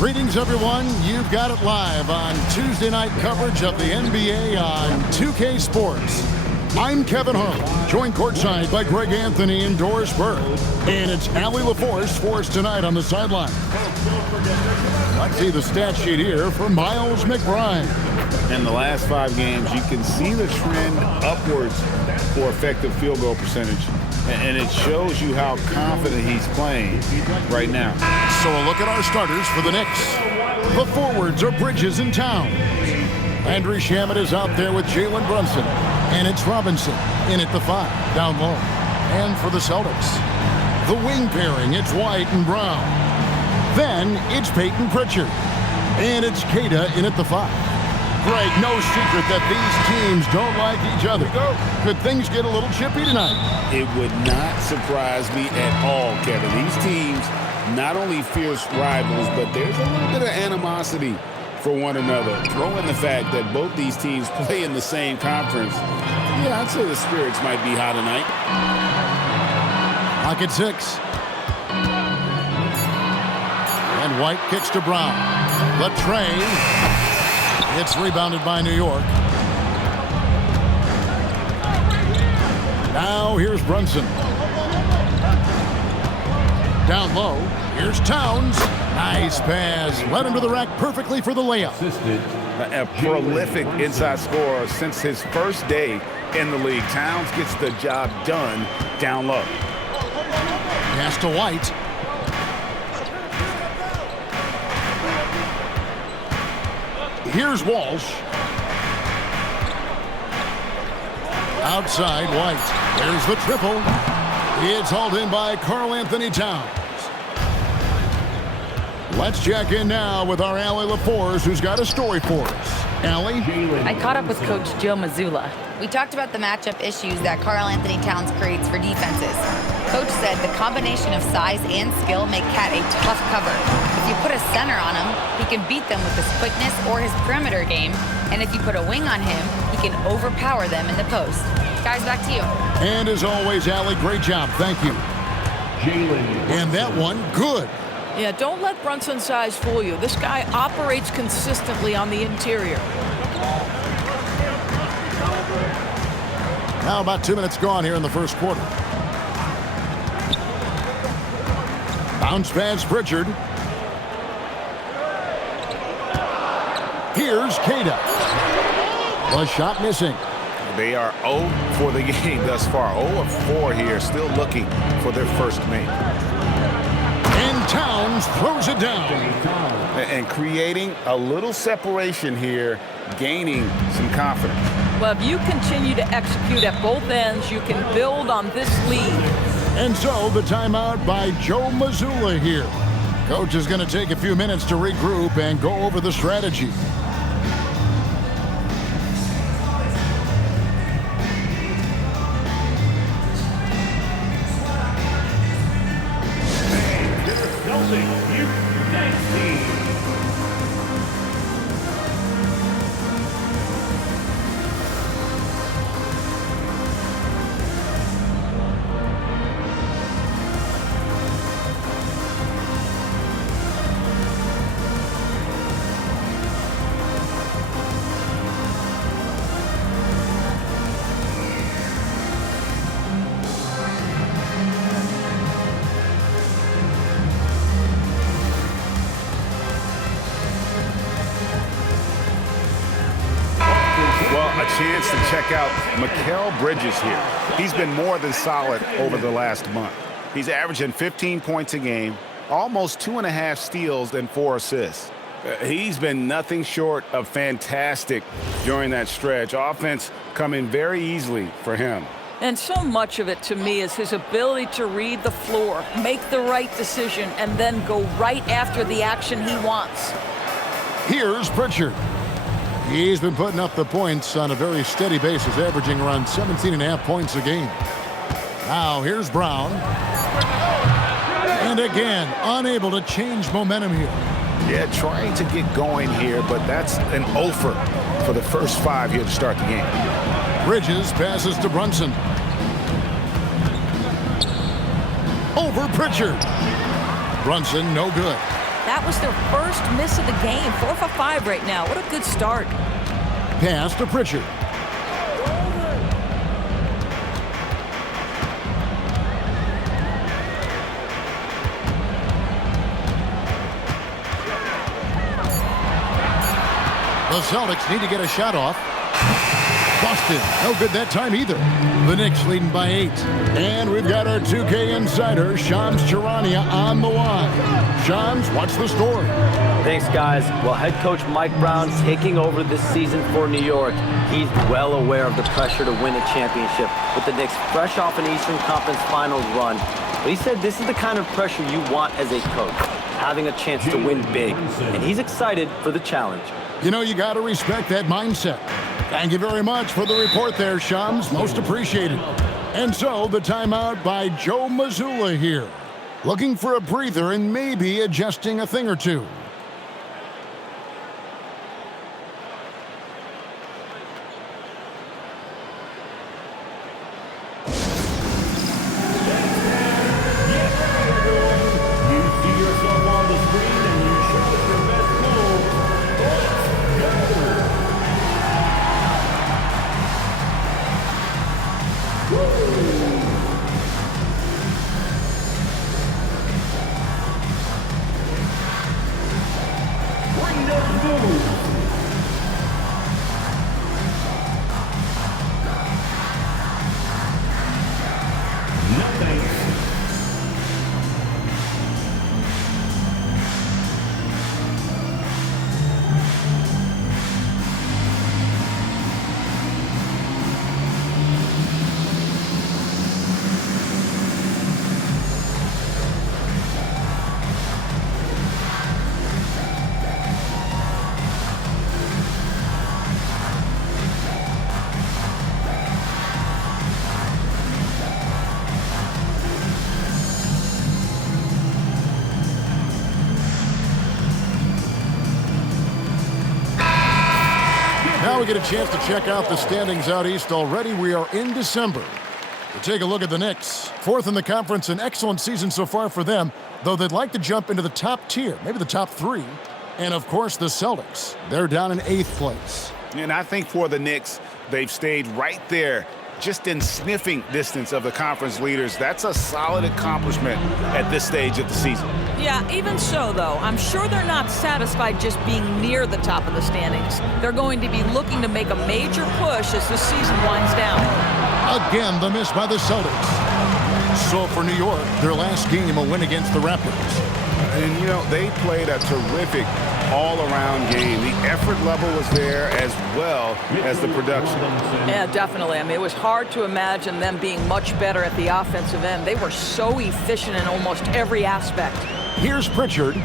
Greetings, everyone. You've got it live on Tuesday night coverage of the NBA on 2K Sports. I'm Kevin Harlan, joined courtside by Greg Anthony and Doris Burke. And it's Allie LaForce for us tonight on the sideline. Let's see the stat sheet here for Miles McBride. In the last 5 games, you can see the trend upwards for effective field goal percentage. And it shows you how confident he's playing right now. So a look at our starters for the Knicks. The forwards are Bridges and Towns. Landry Shamet is out there with Jalen Brunson. And it's Robinson in at the 5, down low. And for the Celtics, the wing pairing, it's White and Brown. Then it's Peyton Pritchard. And it's Queta in at the 5. Greg, no secret that these teams don't like each other. Could things get a little chippy tonight? It would not surprise me at all, Kevin. These teams, not only fierce rivals, but there's a little bit of animosity for one another. Throw in the fact that both these teams play in the same conference. Yeah, I'd say the spirits might be high tonight. Lock at 6. And White kicks to Brown. The train. It's rebounded by New York. Now here's Brunson. Down low. Here's Towns. Nice pass. Led him to the rack perfectly for the layup. A prolific inside scorer since his first day in the league. Towns gets the job done down low. Pass to White. Here's Walsh. Outside, White. There's the triple. It's hauled in by Karl-Anthony Towns. Let's check in now with our Allie LaForce, who's got a story for us. Allie? I caught up with Coach Joe Mazzulla. We talked about the matchup issues that Karl-Anthony Towns creates for defenses. Coach said the combination of size and skill make Cat a tough cover. If you put a center on him, he can beat them with his quickness or his perimeter game. And if you put a wing on him, he can overpower them in the post. Guys, back to you. And as always, Allie, great job. Thank you. And that one, good. Yeah, don't let Brunson's size fool you. This guy operates consistently on the interior. Now about 2 minutes gone here in the first quarter. Bounce pass, Pritchard. Here's Queta. The shot missing. They are 0 for the game thus far. 0 of 4 here, still looking for their first make. And Towns throws it down. And creating a little separation here, gaining some confidence. Well, if you continue to execute at both ends, you can build on this lead. And so the timeout by Joe Mazzulla here. Coach is going to take a few minutes to regroup and go over the strategy. A chance to check out Mikal Bridges here. He's been more than solid over the last month. He's averaging 15 points a game, almost 2.5 steals and 4 assists. He's been nothing short of fantastic during that stretch. Offense coming very easily for him. And so much of it to me is his ability to read the floor, make the right decision, and then go right after the action he wants. Here's Pritchard. He's been putting up the points on a very steady basis, averaging around 17.5 points a game. Now here's Brown. And again, unable to change momentum here. Yeah, trying to get going here, but that's an offer for the first 5 here to start the game. Bridges passes to Brunson. Over Pritchard. Brunson, no good. That was their first miss of the game. 4 for 5 right now. What a good start. Pass to Pritchard. The Celtics need to get a shot off. Busted. No good that time either. The Knicks leading by 8. And we've got our 2K insider, Shams Charania, on the line. Shams, what's the story? Thanks, guys. Well, head coach Mike Brown taking over this season for New York. He's well aware of the pressure to win a championship, with the Knicks fresh off an Eastern Conference Finals run. But he said this is the kind of pressure you want as a coach, having a chance to win big. And he's excited for the challenge. You know, you got to respect that mindset. Thank you very much for the report there, Shams. Most appreciated. And so, the timeout by Joe Mazzulla here. Looking for a breather and maybe adjusting a thing or two. Now we get a chance to check out the standings out east already. We are in December. We take a look at the Knicks. 4th in the conference, an excellent season so far for them, though they'd like to jump into the top tier, maybe the top 3. And, of course, the Celtics. They're down in 8th place. And I think for the Knicks, they've stayed right there, just in sniffing distance of the conference leaders. That's a solid accomplishment at this stage of the season. Yeah, even so, though, I'm sure they're not satisfied just being near the top of the standings. They're going to be looking to make a major push as the season winds down. Again, the miss by the Celtics. So for New York, their last game, a win against the Raptors. And, you know, they played a terrific all-around game. The effort level was there as well as the production. Yeah, definitely. I mean, it was hard to imagine them being much better at the offensive end. They were so efficient in almost every aspect. Here's Pritchard.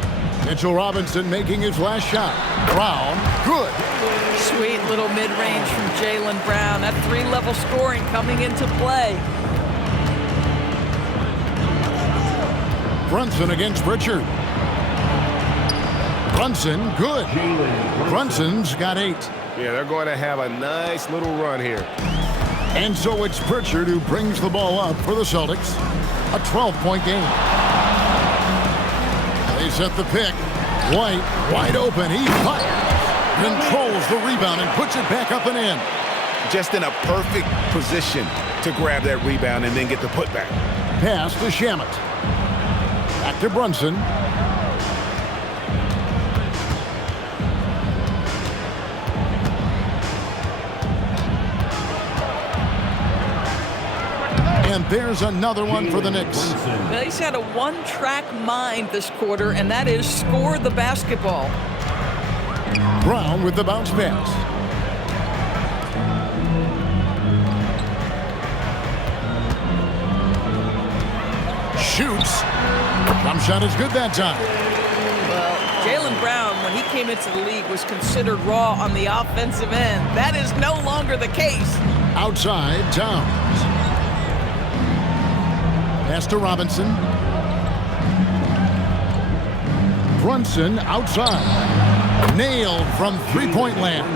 Mitchell Robinson making his last shot. Brown, good. Sweet little mid-range from Jaylen Brown. That 3-level scoring coming into play. Brunson against Pritchard. Brunson, good. Brunson's got 8. Yeah, they're going to have a nice little run here. And so it's Pritchard who brings the ball up for the Celtics. A 12-point game. They set the pick. White, wide open. He fires. Controls the rebound and puts it back up and in. Just in a perfect position to grab that rebound and then get the putback. Pass to Shamet. Back to Brunson. And there's another one for the Knicks. Well, he's had a one-track mind this quarter, and that is score the basketball. Brown with the bounce pass. Shoots. Jump shot is good that time. Well, Jaylen Brown, when he came into the league, was considered raw on the offensive end. That is no longer the case. Outside, Towns. Pass to Robinson. Brunson outside. Nailed from three-point land.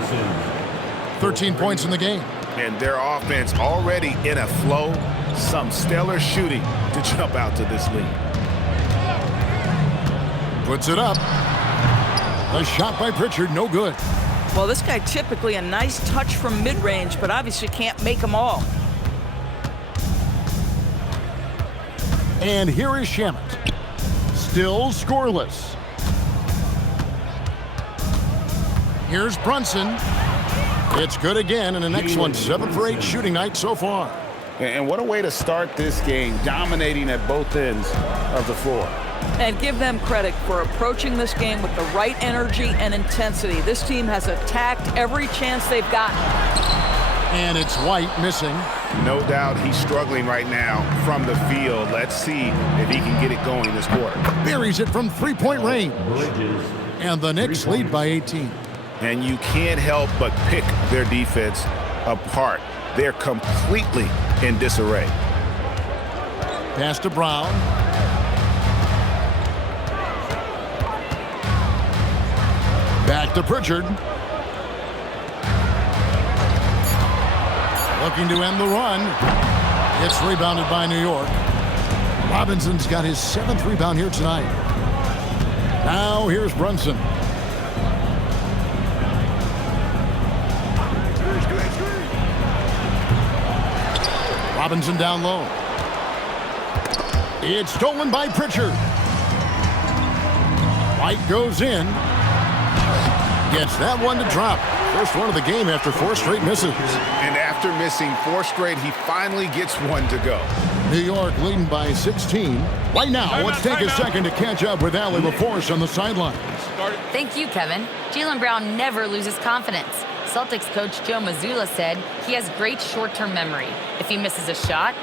13 points in the game. And their offense already in a flow. Some stellar shooting to jump out to this lead. Puts it up. A shot by Pritchard, no good. Well, this guy typically a nice touch from mid-range, but obviously can't make them all. And here is Shamet. Still scoreless. Here's Brunson. It's good again, and an excellent 7 for 8 shooting night so far. And what a way to start this game, dominating at both ends of the floor. And give them credit for approaching this game with the right energy and intensity. This team has attacked every chance they've gotten. And it's White missing. No doubt he's struggling right now from the field. Let's see if he can get it going this quarter. Buries it from three-point range. And the Knicks lead by 18. And you can't help but pick their defense apart. They're completely in disarray. Pass to Brown. Back to Pritchard. Looking to end the run. It's rebounded by New York. Robinson's got his 7th rebound here tonight. Now here's Brunson. Robinson down low. It's stolen by Pritchard. White goes in. Gets that one to drop. First one of the game after 4 straight misses. And after missing 4 straight, he finally gets one to go. New York leading by 16. Right now, let's take a second to catch up with Allie LaForce on the sidelines. Thank you, Kevin. Jaylen Brown never loses confidence. Celtics coach Joe Mazzulla said he has great short-term memory. If he misses a shot,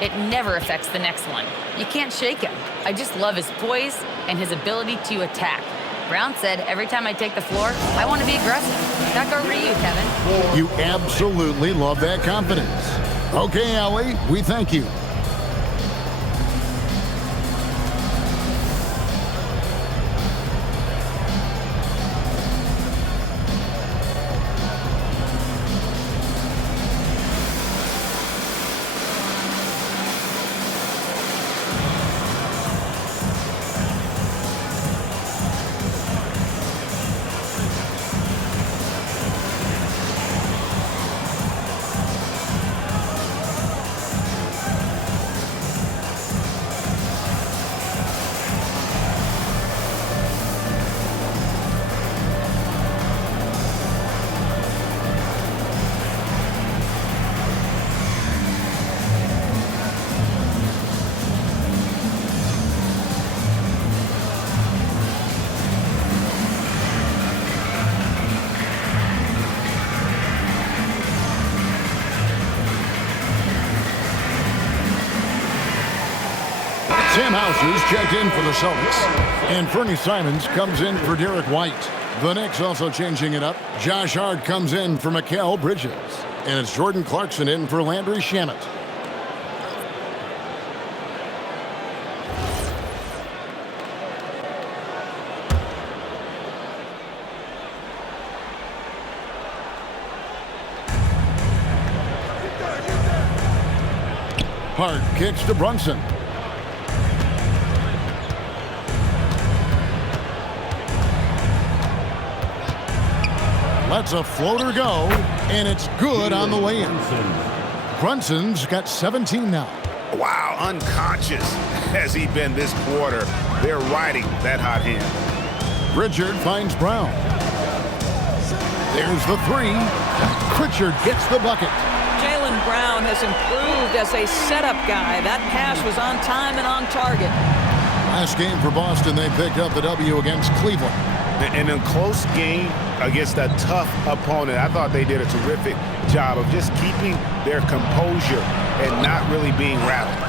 it never affects the next one. You can't shake him. I just love his poise and his ability to attack. Brown said, every time I take the floor, I want to be aggressive. Back over to you, Kevin. You absolutely love that confidence. Okay, Allie, we thank you. Sam Houser's checked in for the Celtics. And Fernie Simons comes in for Derek White. The Knicks also changing it up. Josh Hart comes in for Mikal Bridges. And it's Jordan Clarkson in for Landry Shamet. Hart kicks to Brunson. Lets a floater go, and it's good on the way-in. Brunson's got 17 now. Wow, unconscious has he been this quarter. They're riding that hot hand. Pritchard finds Brown. There's the 3. Pritchard gets the bucket. Jaylen Brown has improved as a setup guy. That pass was on time and on target. Last game for Boston, they picked up the W against Cleveland. In a close game against a tough opponent, I thought they did a terrific job of just keeping their composure and not really being rattled.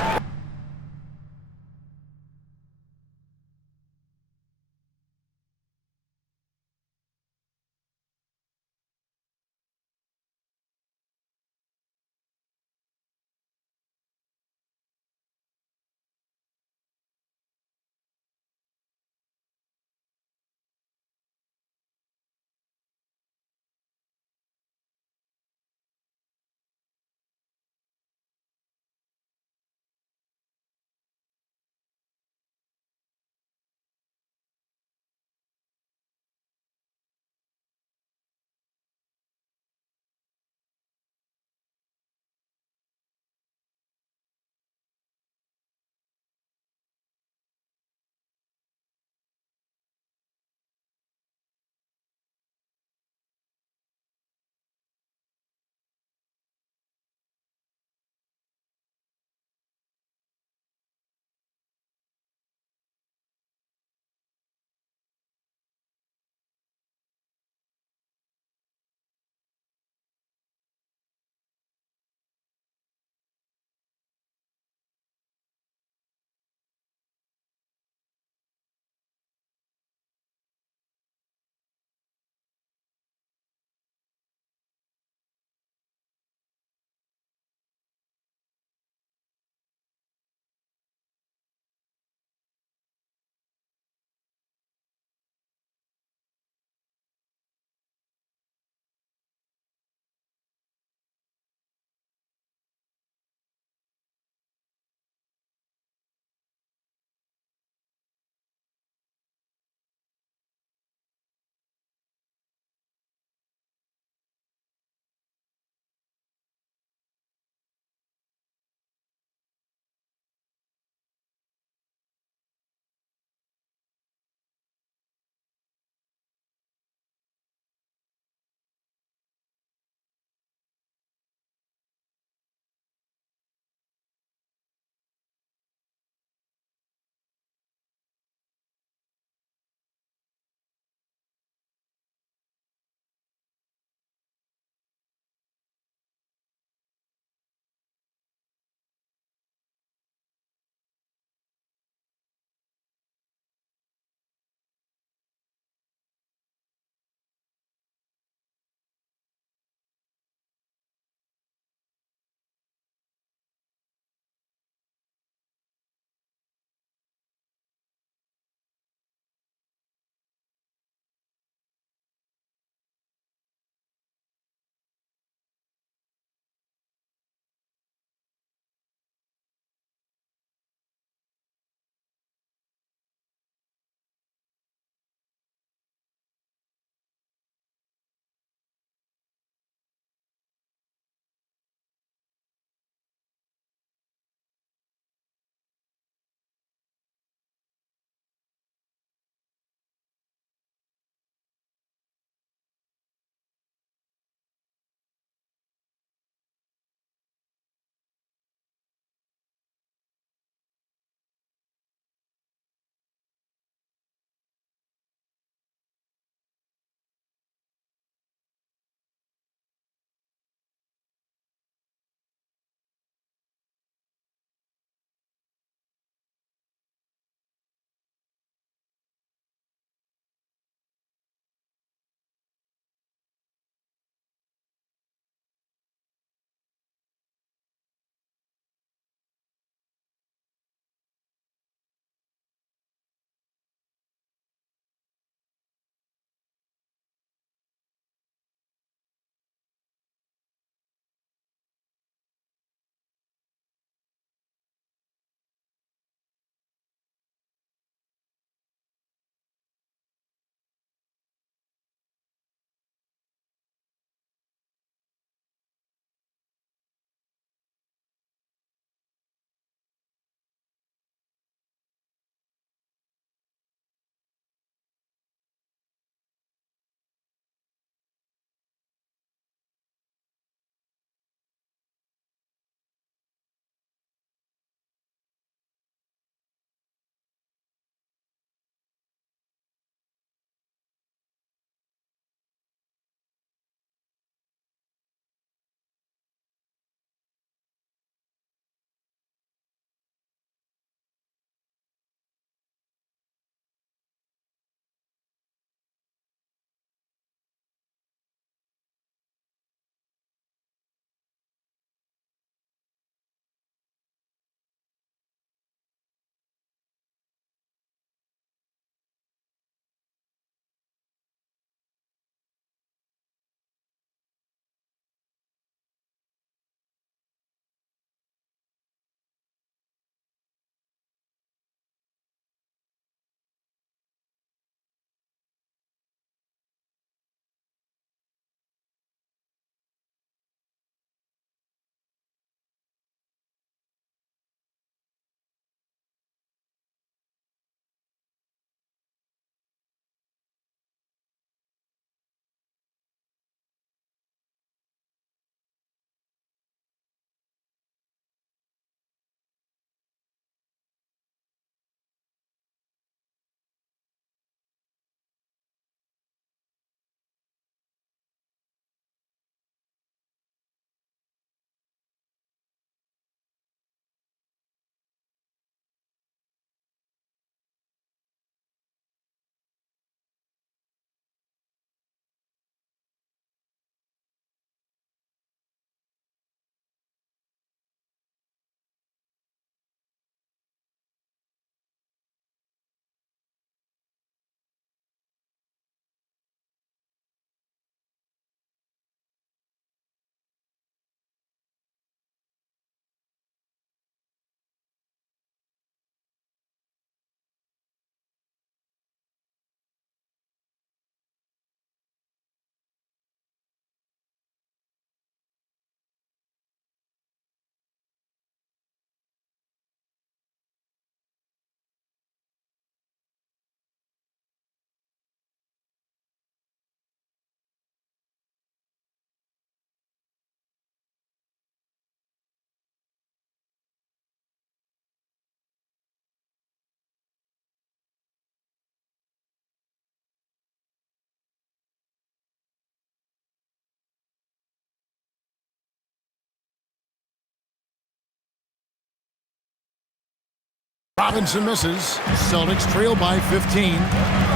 Robinson misses. Celtics trail by 15.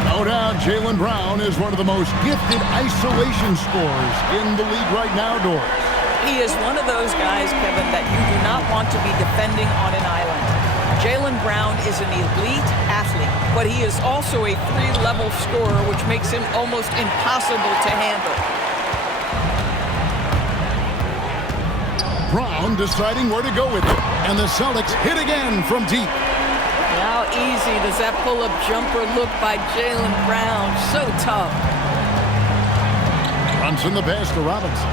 No doubt Jaylen Brown is one of the most gifted isolation scorers in the league right now, Doris. He is one of those guys, Kevin, that you do not want to be defending on an island. Jaylen Brown is an elite athlete, but he is also a three-level scorer, which makes him almost impossible to handle. Brown deciding where to go with it. And the Celtics hit again from deep. How easy does that pull-up jumper look by Jaylen Brown? So tough. Brunson the pass to Robinson.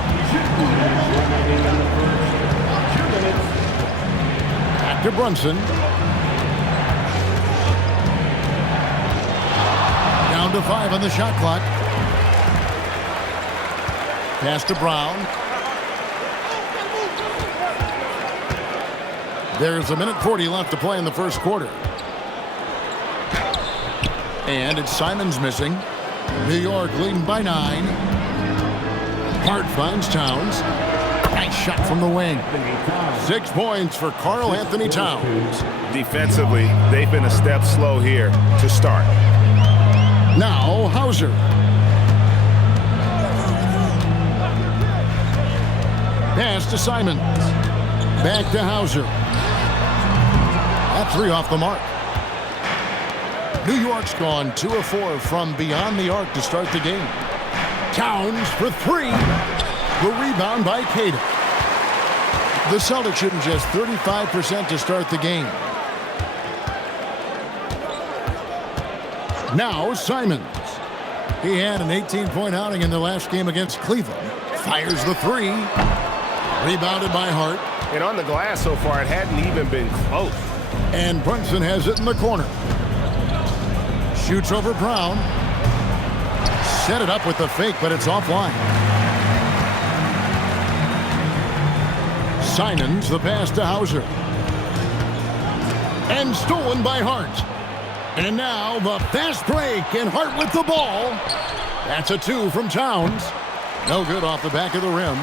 Back to Brunson. Down to 5 on the shot clock. Pass to Brown. There's a minute 40 left to play in the first quarter. And it's Simons missing. New York leading by 9. Hart finds Towns. Nice shot from the wing. 6 points for Karl Anthony Towns. Defensively, they've been a step slow here to start. Now Hauser. Pass to Simons. Back to Hauser. That 3 off the mark. New York's gone 2 of 4 from beyond the arc to start the game. Towns for 3. The rebound by Cater. The Celtics shooting just 35% to start the game. Now Simons. He had an 18-point outing in the last game against Cleveland. Fires the 3. Rebounded by Hart. And on the glass so far, it hadn't even been close. And Brunson has it in the corner. Shoots over Brown. Set it up with the fake, but it's offline. Simons, the pass to Hauser. And stolen by Hart. And now the fast break, and Hart with the ball. That's a 2 from Towns. No good off the back of the rim.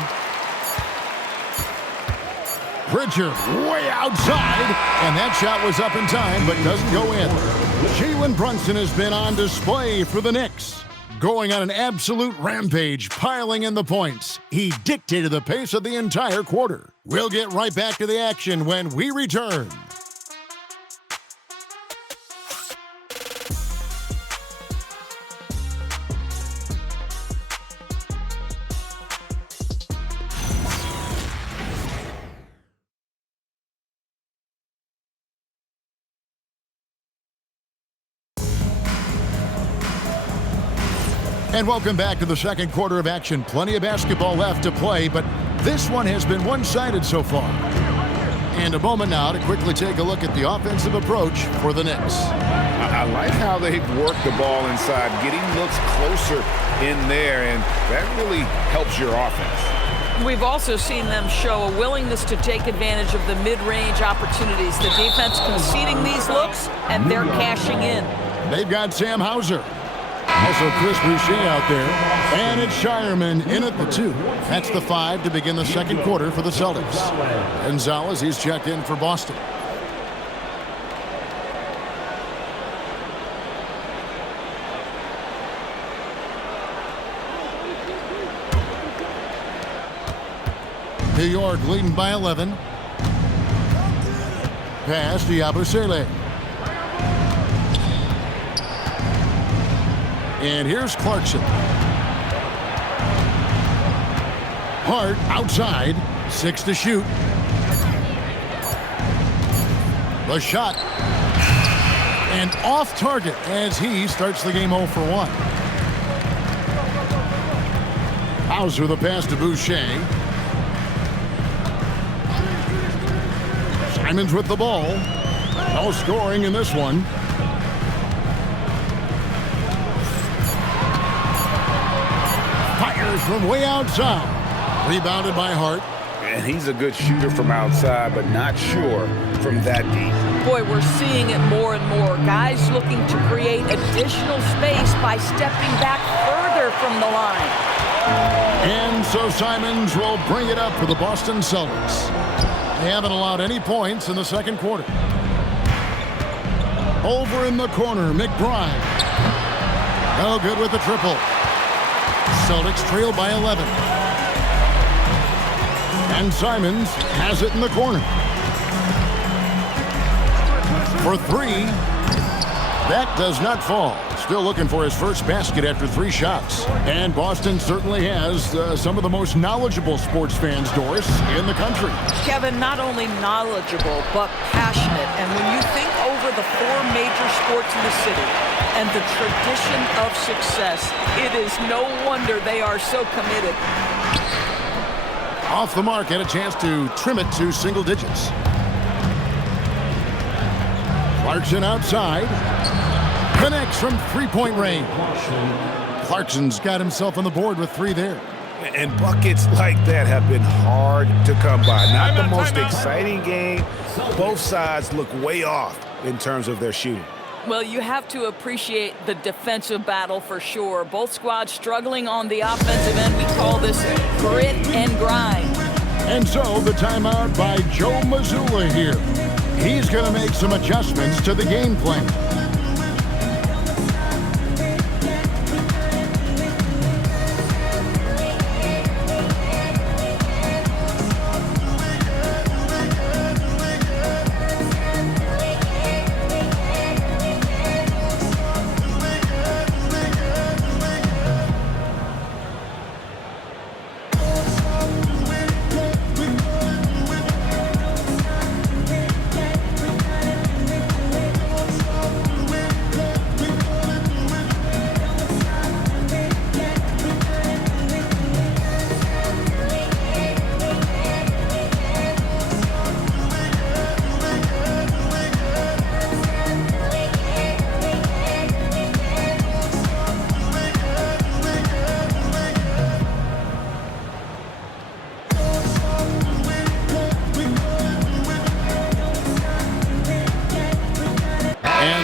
Pritchard way outside, and that shot was up in time but doesn't go in. Jalen Brunson has been on display for the Knicks, going on an absolute rampage, piling in the points. He dictated the pace of the entire quarter. We'll get right back to the action when we return. And welcome back to the second quarter of action. Plenty of basketball left to play, but this one has been one-sided so far. And a moment now to quickly take a look at the offensive approach for the Knicks. I like how they've worked the ball inside, getting looks closer in there, and that really helps your offense. We've also seen them show a willingness to take advantage of the mid-range opportunities. The defense conceding these looks, and they're cashing in. They've got Sam Hauser. Also Chris Boucher out there. And it's Shireman in at the 2. That's the 5 to begin the second quarter for the Celtics. Gonzalez, he's checked in for Boston. New York leading by 11. Pass to Yabusele. And here's Clarkson. Hart outside. 6 to shoot. The shot. And off target as he starts the game 0 for 1. Hauser the pass to Boucher. Simons with the ball. No scoring in this one. Fires from way outside. Rebounded by Hart. And he's a good shooter from outside, but not sure from that deep. Boy, we're seeing it more and more. Guys looking to create additional space by stepping back further from the line. And so Simons will bring it up for the Boston Celtics. They haven't allowed any points in the second quarter. Over in the corner, McBride. No good with the triple. Celtics trail by 11. And Simons has it in the corner. For three. That does not fall. Still looking for his first basket after 3 shots. And Boston certainly has some of the most knowledgeable sports fans, Doris, in the country. Kevin, not only knowledgeable, but passionate. And when you think over the 4 major sports in the city and the tradition of success, it is no wonder they are so committed. Off the mark, had a chance to trim it to single digits. Clarkson outside. Connects from 3-point range. Clarkson's got himself on the board with 3 there. And buckets like that have been hard to come by. Not the most exciting game. Both sides look way off in terms of their shooting. Well, you have to appreciate the defensive battle for sure. Both squads struggling on the offensive end. We call this grit and grind. And so the timeout by Joe Mazzulla here. He's going to make some adjustments to the game plan.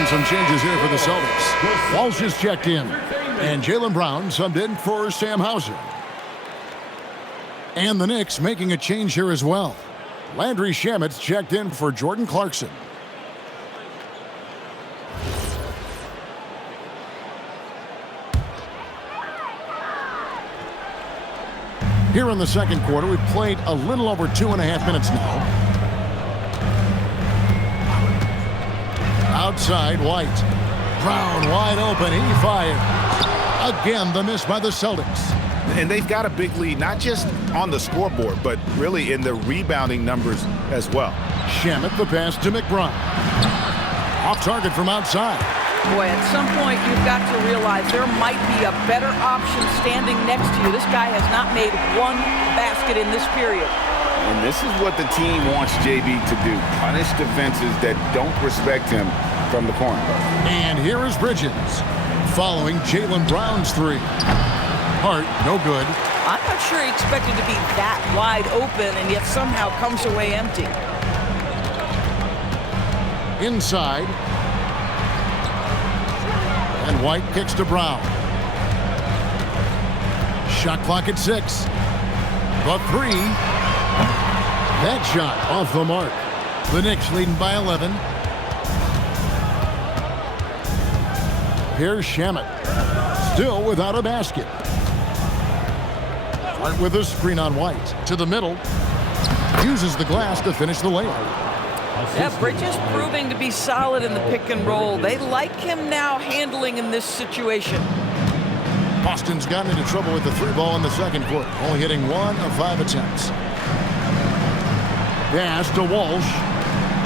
Some changes here for the Celtics. Walsh is checked in. And Jaylen Brown subbed in for Sam Hauser. And the Knicks making a change here as well. Landry Shamet's checked in for Jordan Clarkson. Here in the second quarter, we've played a little over 2.5 minutes now. Outside, White. Brown wide open. He fired. Again, the miss by the Celtics. And they've got a big lead, not just on the scoreboard, but really in the rebounding numbers as well. Shamet, the pass to McBride. Off target from outside. Boy, at some point, you've got to realize there might be a better option standing next to you. This guy has not made one basket in this period. And this is what the team wants JB to do. Punish defenses that don't respect him from the corner. And here is Bridges following Jaylen Brown's 3. Hart, no good. I'm not sure he expected to be that wide open and yet somehow comes away empty. Inside. And White kicks to Brown. Shot clock at 6. The 3. That shot off the mark. The Knicks leading by 11. Here's Shamet. Still without a basket. Front with a screen on White. To the middle. Uses the glass to finish the layup. Yeah, Bridges proving to be solid in the pick and roll. They like him now handling in this situation. Boston's gotten into trouble with the 3 ball in the second quarter. Only hitting 1 of 5 attempts. Pass to Walsh.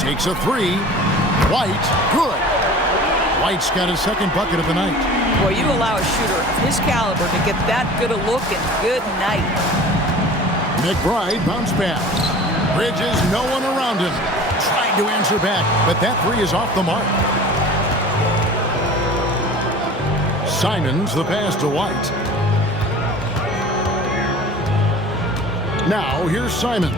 Takes a 3. White. Good. White's got his second bucket of the night. Well, you allow a shooter of his caliber to get that good a look, and good night. McBride bounce pass. Bridges, no one around him. Tried to answer back, but that 3 is off the mark. Simons, the pass to White. Now, here's Simons.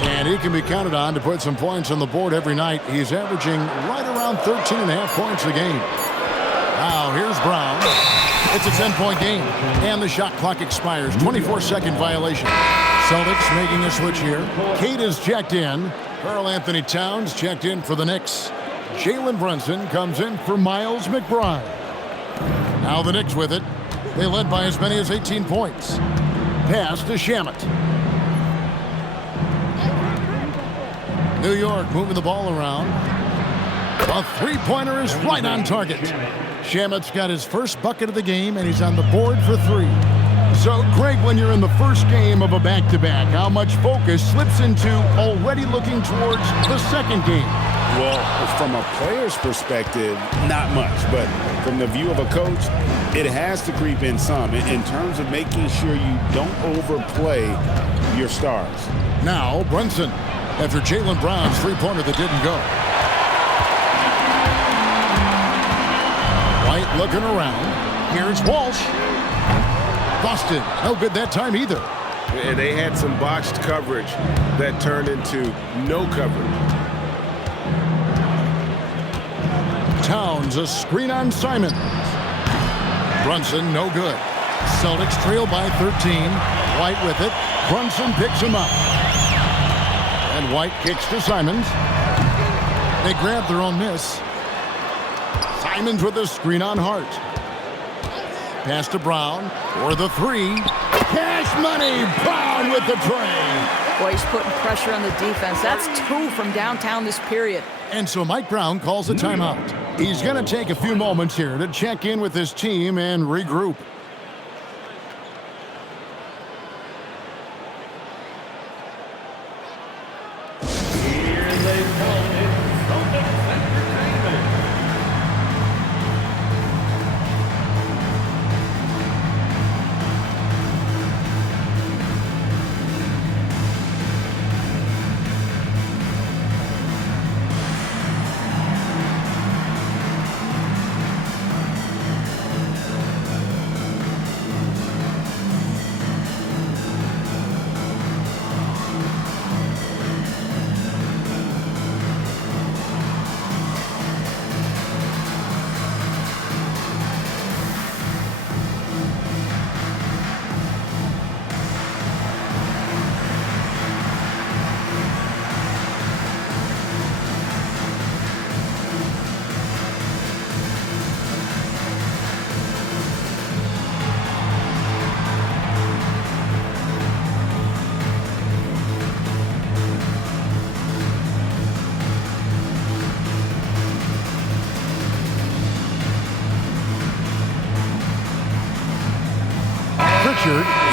And he can be counted on to put some points on the board every night. He's averaging right around 13.5 points a game. Now, here's Brown. It's a 10-point game. And the shot clock expires. 24-second violation. Celtics making a switch here. Kate is checked in. Karl Anthony Towns checked in for the Knicks. Jalen Brunson comes in for Miles McBride. Now the Knicks with it. They led by as many as 18 points. Pass to Shamet. New York moving the ball around. A three-pointer is right on target. Shamet's got his first bucket of the game, and he's on the board for 3. So, Greg, when you're in the first game of a back-to-back, how much focus slips into already looking towards the second game? Well, from a player's perspective, not much. But from the view of a coach, it has to creep in some in terms of making sure you don't overplay your stars. Now, Brunson, after Jaylen Brown's three-pointer that didn't go. White looking around. Here's Walsh. Busted. No good that time either. And they had some botched coverage that turned into no coverage. Towns, a screen on Simon. Brunson, no good. Celtics trail by 13. White with it. Brunson picks him up. And White kicks to Simons. They grab their own miss. Simons with a screen on Hart. Pass to Brown for the 3. Cash money. Brown with the tray. Boy, he's putting pressure on the defense. That's 2 from downtown this period. And so Mike Brown calls a timeout. He's going to take a few moments here to check in with his team and regroup.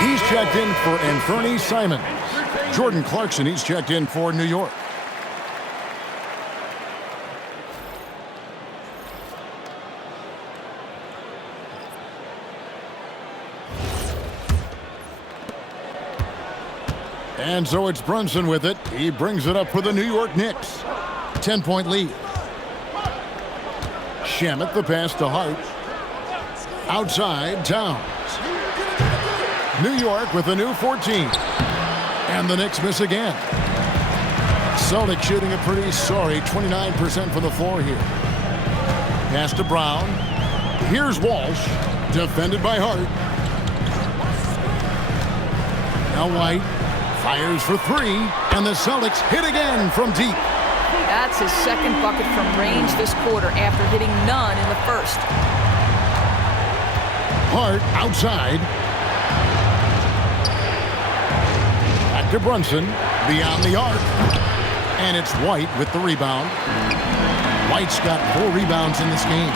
He's checked in for Anthony Simons. Jordan Clarkson, he's checked in for New York. And so it's Brunson with it. He brings it up for the New York Knicks. 10-point lead. Shamet the pass to Hart. Outside, Towns. New York with a new 14. And the Knicks miss again. Celtics shooting a pretty sorry 29% from the floor here. Pass to Brown. Here's Walsh. Defended by Hart. Now White fires for 3. And the Celtics hit again from deep. That's his second bucket from range this quarter after hitting none in the first. Hart outside. Back to Brunson. Beyond the arc. And it's White with the rebound. White's got 4 rebounds in this game.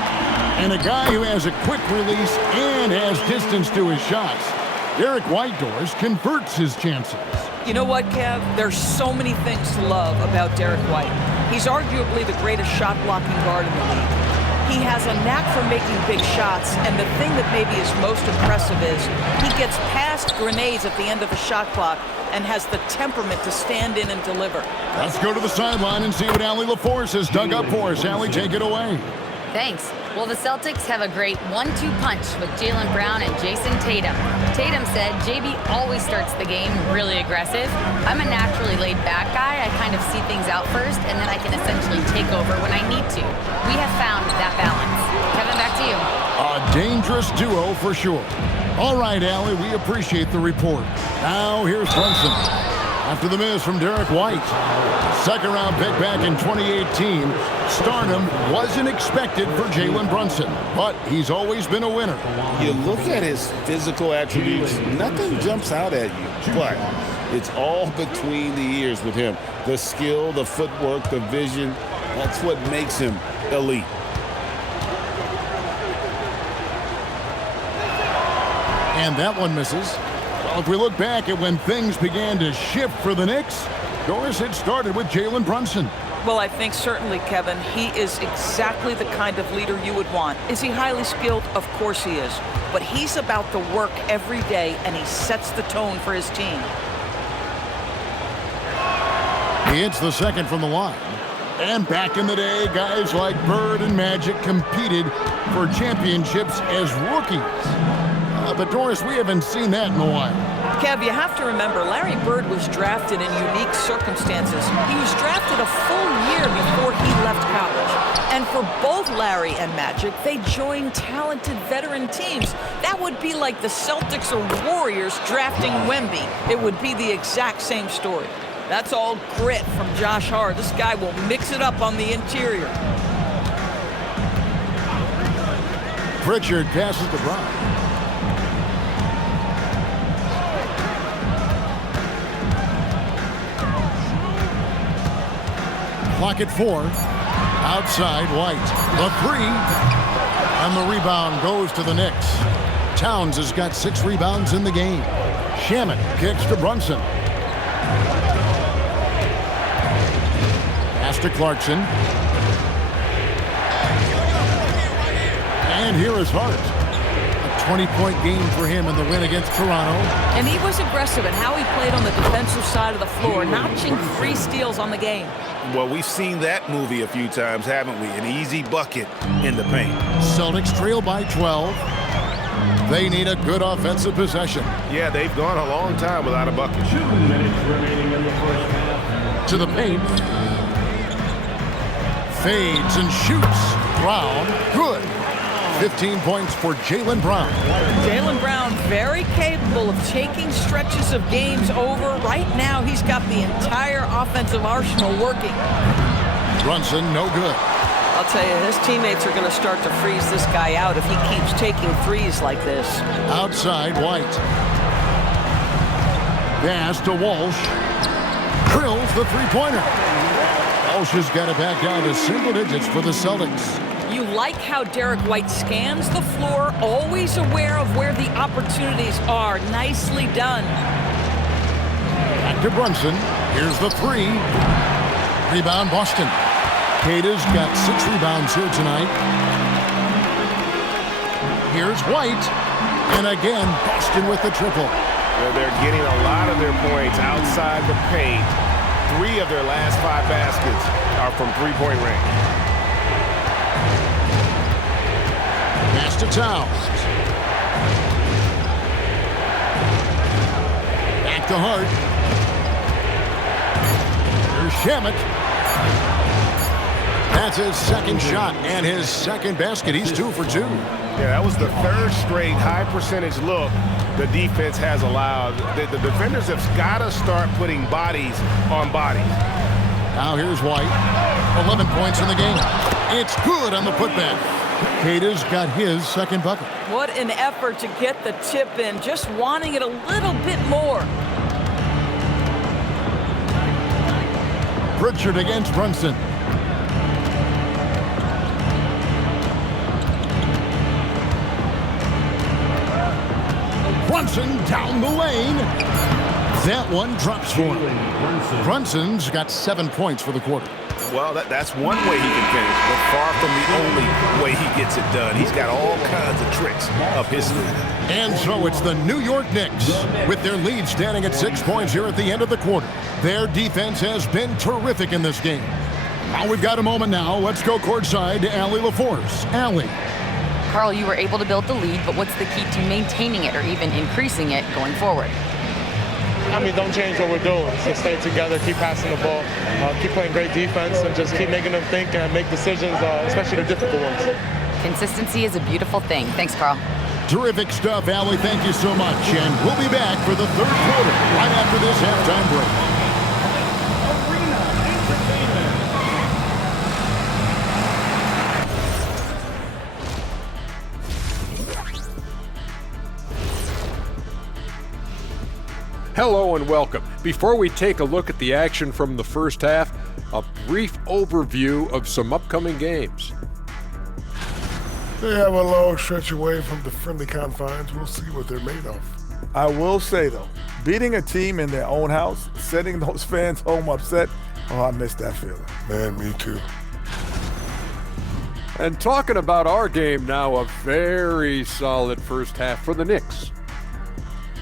And a guy who has a quick release and has distance to his shots. Derek Whitehorse converts his chances. You know what, Kev? There's so many things to love about Derek White. He's arguably the greatest shot-blocking guard in the league. He has a knack for making big shots, and the thing that maybe is most impressive is he gets past grenades at the end of the shot clock and has the temperament to stand in and deliver. Let's go to the sideline and see what Allie LaForce has dug up for us. Allie, take it away. Thanks. Well, the Celtics have a great 1-2 punch with Jaylen Brown and Jason Tatum. Tatum said, JB always starts the game really aggressive. I'm a naturally laid-back guy. I kind of see things out first, and then I can essentially take over when I need to. We have found that balance. Kevin, back to you. A dangerous duo for sure. All right, Allie, we appreciate the report. Now here's Brunson. after the miss from Derek White. Second-round pick back in 2018. Stardom wasn't expected for Jalen Brunson, but he's always been a winner. You look at his physical attributes, nothing jumps out at you, but it's all between the ears with him. The skill, the footwork, the vision, that's what makes him elite. And that one misses. Well, if we look back at when things began to shift for the Knicks, Doris, it started with Jalen Brunson. Well, I think certainly, Kevin, he is exactly the kind of leader you would want. Is he highly skilled? Of course he is. But he's about the work every day, and he sets the tone for his team. He hits the second from the line. And back in the day, guys like Bird and Magic competed for championships as rookies. But Doris, we haven't seen that in a while. Kev, you have to remember, Larry Bird was drafted in unique circumstances. He was drafted a full year before he left college. And for both Larry and Magic, they joined talented veteran teams. That would be like the Celtics or Warriors drafting Wemby. It would be the exact same story. That's all grit from Josh Hart. This guy will mix it up on the interior. Pritchard passes to Brown. Clock at 4. Outside, White. The 3. And the rebound goes to the Knicks. Towns has got 6 rebounds in the game. Shamet kicks to Brunson. Pass to Clarkson. And here is Hart. A 20-point game for him in the win against Toronto. And he was aggressive in how he played on the defensive side of the floor, notching 3 steals on the game. Well, we've seen that movie a few times, haven't we? An easy bucket in the paint. Celtics trail by 12. They need a good offensive possession. Yeah, they've gone a long time without a bucket. 2 minutes remaining in the first half. To the paint. Fades and shoots. Brown, good. 15 points for Jalen Brown. Jalen Brown very capable of taking stretches of games over. Right now, he's got the entire offensive arsenal working. Brunson, no good. I'll tell you, his teammates are going to start to freeze this guy out if he keeps taking threes like this. Outside, White. Pass to Walsh. Drills the three-pointer. Walsh has got it back down to single digits for the Celtics. You like how Derek White scans the floor, always aware of where the opportunities are. Nicely done. Back to Brunson. Here's the 3. Rebound, Boston. Kata's got 6 rebounds here tonight. Here's White. And again, Boston with the triple. Well, they're getting a lot of their points outside the paint. 3 of their last 5 baskets are from three-point range. Pass to Towns. Back to Hart. Here's Shamet. That's his second shot and his second basket. He's 2 for 2. Yeah, that was the 3rd straight high-percentage look the defense has allowed. The defenders have got to start putting bodies on bodies. Now here's White. 11 points in the game. It's good on the putback. Kata's got his second bucket. What an effort to get the tip in, just wanting it a little bit more. Pritchard against Brunson. Brunson down the lane. That one drops for him. Brunson's got 7 points for the quarter. Well, that's one way he can finish, but far from the only way he gets it done. He's got all kinds of tricks up his sleeve. And so it's the New York Knicks with their lead standing at 6 points here at the end of the quarter. Their defense has been terrific in this game. Now we've got a moment now. Let's go courtside to Allie LaForce. Allie. Carl, you were able to build the lead, but what's the key to maintaining it or even increasing it going forward? I mean, don't change what we're doing. So stay together, keep passing the ball, keep playing great defense, and just keep making them think and make decisions, especially the difficult ones. Consistency is a beautiful thing. Thanks, Carl. Terrific stuff, Allie. Thank you so much. And we'll be back for the third quarter right after this halftime break. Hello and welcome. Before we take a look at the action from the first half, a brief overview of some upcoming games. They have a long stretch away from the friendly confines. We'll see what they're made of. I will say, though, beating a team in their own house, sending those fans home upset, oh, I miss that feeling. Man, me too. And talking about our game now, a very solid first half for the Knicks.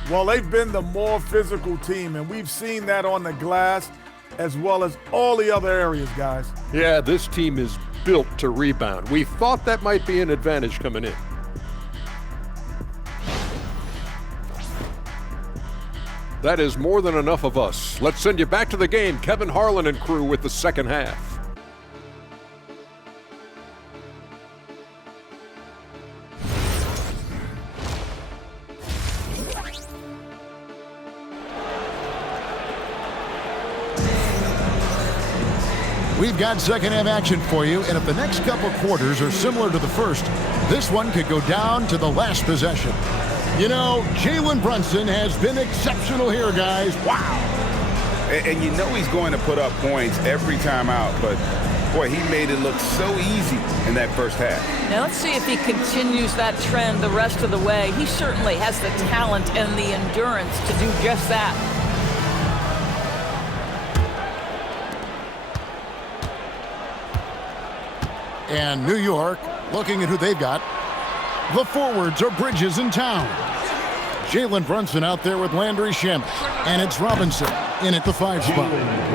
Well, they've been the more physical team, and we've seen that on the glass as well as all the other areas, guys. Yeah, this team is built to rebound. We thought that might be an advantage coming in. That is more than enough of us. Let's send you back to the game. Kevin Harlan and crew with the second half. We've got second half action for you, and if the next couple quarters are similar to the first, this one could go down to the last possession. You know, Jalen Brunson has been exceptional here, guys. Wow. And you know he's going to put up points every time out, but boy, he made it look so easy in that first half. Now let's see if he continues that trend the rest of the way. He certainly has the talent and the endurance to do just that. And New York, looking at who they've got. The forwards are Bridges in town. Jalen Brunson out there with Landry Shamet. And it's Robinson in at the 5 spot.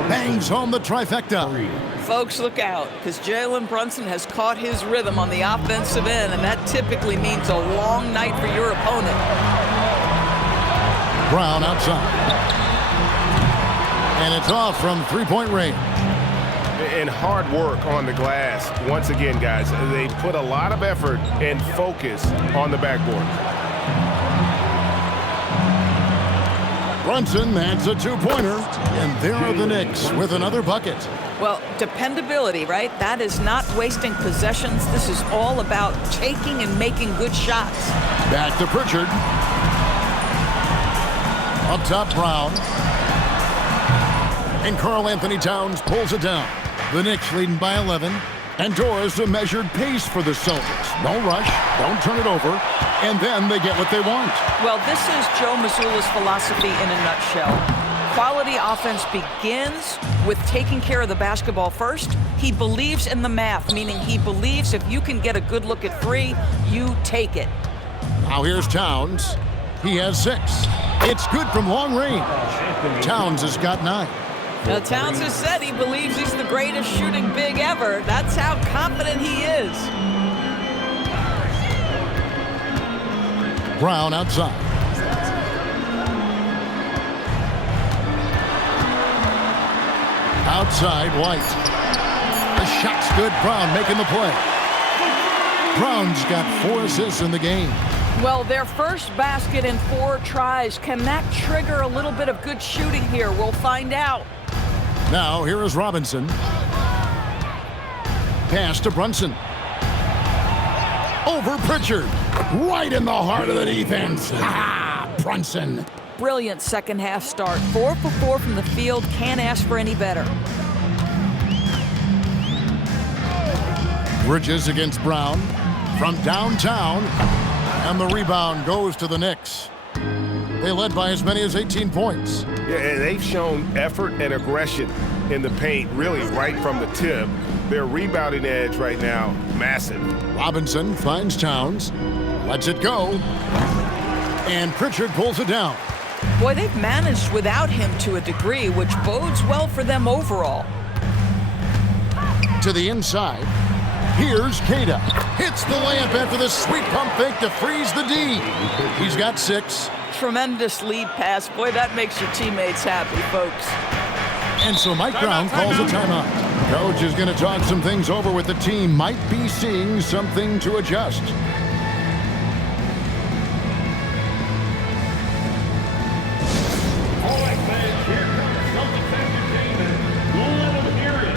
Bangs home the trifecta. Folks, look out, because Jalen Brunson has caught his rhythm on the offensive end, and that typically means a long night for your opponent. Brown outside. And it's off from three-point range. And hard work on the glass. Once again, guys, they put a lot of effort and focus on the backboard. Brunson, that's a two-pointer. And there are the Knicks with another bucket. Well, dependability, right? That is not wasting possessions. This is all about taking and making good shots. Back to Pritchard. Up top, Brown. And Karl Anthony Towns pulls it down. The Knicks leading by 11. And Doris a measured pace for the Celtics. No rush, don't turn it over, and then they get what they want. Well, this is Joe Mazzulla's philosophy in a nutshell. Quality offense begins with taking care of the basketball first. He believes in the math, meaning he believes if you can get a good look at three, you take it. Now here's Towns. He has 6. It's good from long range. Towns has got 9. Now, Towns has said he believes he's the greatest shooting big ever. That's how confident he is. Brown outside. Outside, White. The shot's good. Brown making the play. Brown's got 4 assists in the game. Well, their first basket in 4 tries. Can that trigger a little bit of good shooting here? We'll find out. Now, here is Robinson. Pass to Brunson. Over Pritchard. Right in the heart of the defense. Ha! Brunson. Brilliant second half start. 4 for 4 from the field. Can't ask for any better. Bridges against Brown. From downtown. And the rebound goes to the Knicks. They led by as many as 18 points. Yeah, and they've shown effort and aggression in the paint, really right from the tip. Their rebounding edge right now, massive. Robinson finds Towns, lets it go, and Pritchard pulls it down. Boy, they've managed without him to a degree, which bodes well for them overall. To the inside, here's Queta. Hits the layup after the sweet pump fake to freeze the D. He's got 6. Tremendous lead pass. Boy, that makes your teammates happy, folks. And so Mike Brown calls a timeout. Coach is going to talk some things over with the team. Might be seeing something to adjust. All right, fans, here comes Celtics entertainment. Let them hear it.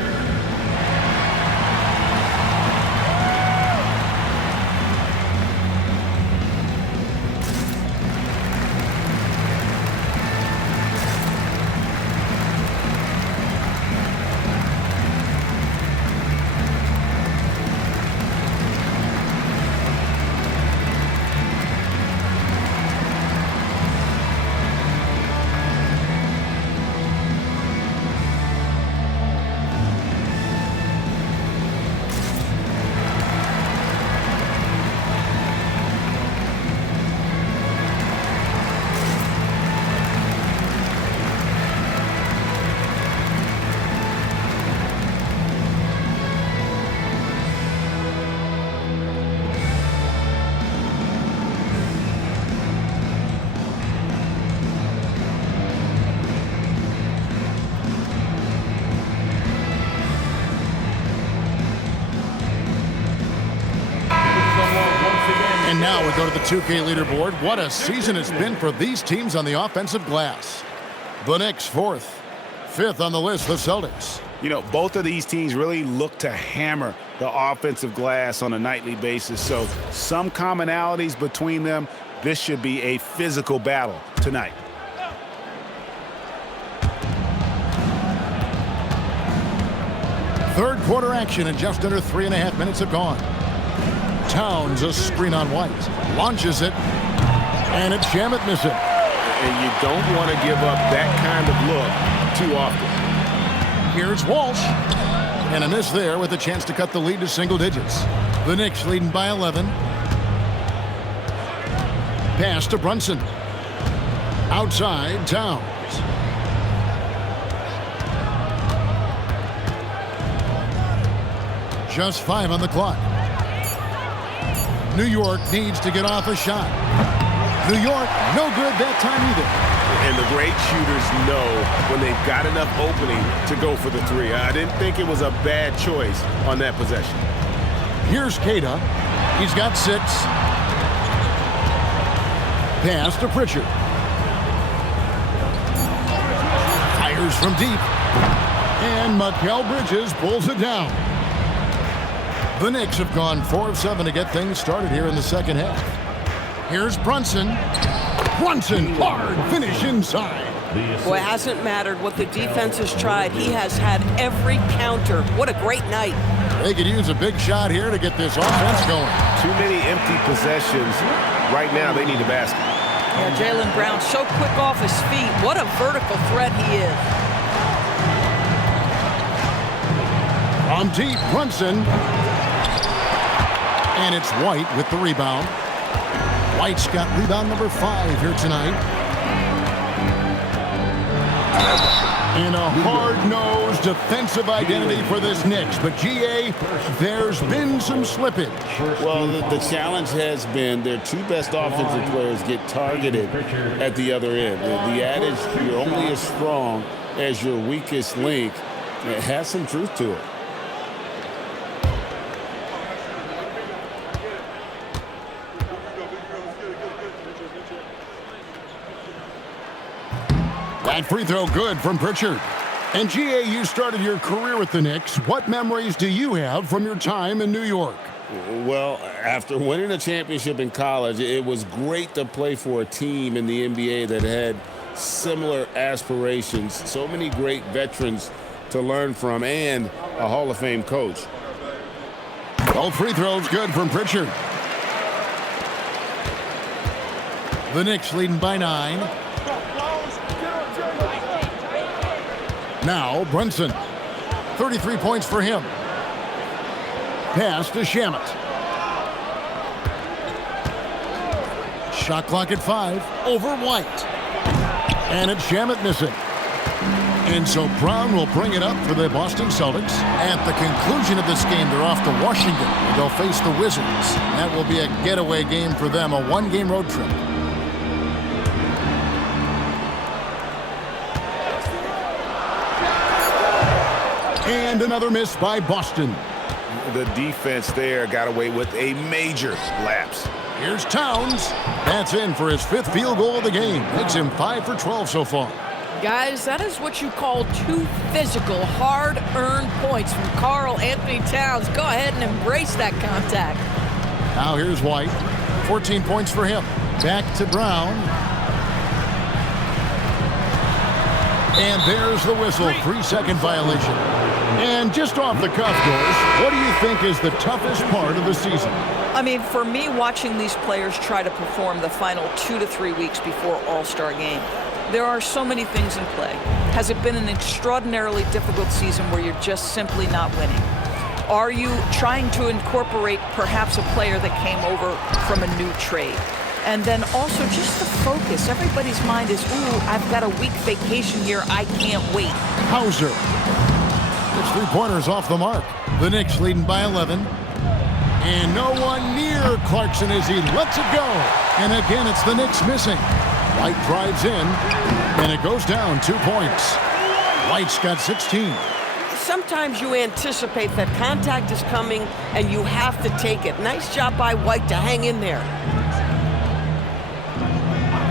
And now we go to the 2K leaderboard. What a season it's been for these teams on the offensive glass. The Knicks 4th. 5th on the list, the Celtics. You know, both of these teams really look to hammer the offensive glass on a nightly basis. So some commonalities between them. This should be a physical battle tonight. Third quarter action and just under 3.5 minutes have gone. Towns, a screen on White. Launches it. And it's Shamet missing. And you don't want to give up that kind of look too often. Here's Walsh. And a miss there with a chance to cut the lead to single digits. The Knicks leading by 11. Pass to Brunson. Outside, Towns. Just 5 on the clock. New York needs to get off a shot. New York, no good that time either. And the great shooters know when they've got enough opening to go for the three. I didn't think it was a bad choice on that possession. Here's Keita. He's got 6. Pass to Pritchard. Fires from deep. And Mikal Bridges pulls it down. The Knicks have gone 4 of 7 to get things started here in the second half. Here's Brunson. Brunson, hard finish inside. Boy, it hasn't mattered what the defense has tried. He has had every counter. What a great night. They could use a big shot here to get this offense going. Too many empty possessions. Right now, they need a basket. Yeah, Jaylen Brown so quick off his feet. What a vertical threat he is. From deep, Brunson. And it's White with the rebound. White's got rebound number 5 here tonight. And a hard-nosed defensive identity for this Knicks. But, G.A., there's been some slippage. Well, the challenge has been their 2 best offensive players get targeted at the other end. The adage, you're only as strong as your weakest link, it has some truth to it. That free throw good from Pritchard. And G.A., you started your career with the Knicks. What memories do you have from your time in New York? Well, after winning a championship in college, it was great to play for a team in the NBA that had similar aspirations. So many great veterans to learn from and a Hall of Fame coach. Both free throws good from Pritchard. The Knicks leading by 9. Now Brunson. 33 points for him. Pass to Shamet. Shot clock at 5. Over White. And it's Shamet missing. And so Brown will bring it up for the Boston Celtics. At the conclusion of this game, they're off to Washington. And they'll face the Wizards. That will be a getaway game for them, a 1-game road trip. And another miss by Boston. The defense there got away with a major lapse. Here's Towns. That's in for his 5th field goal of the game. Makes him 5 for 12 so far. Guys, that is what you call 2 physical, hard-earned points from Karl Anthony Towns. Go ahead and embrace that contact. Now here's White. 14 points for him. Back to Brown. And there's the whistle. 3-second violation. And just off the cuff, Doris, what do you think is the toughest part of the season? I mean, for me, watching these players try to perform the final 2 to 3 weeks before All-Star game, there are so many things in play. Has it been an extraordinarily difficult season where you're just simply not winning? Are you trying to incorporate perhaps a player that came over from a new trade? And then also just the focus. Everybody's mind is, ooh, I've got a week vacation here. I can't wait. Hauser. It's 3-pointers off the mark. The Knicks leading by 11. And no one near Clarkson as he lets it go. And again, it's the Knicks missing. White drives in, and it goes down 2 points. White's got 16. sometimes you anticipate that contact is coming and you have to take it. Nice job by White to hang in there.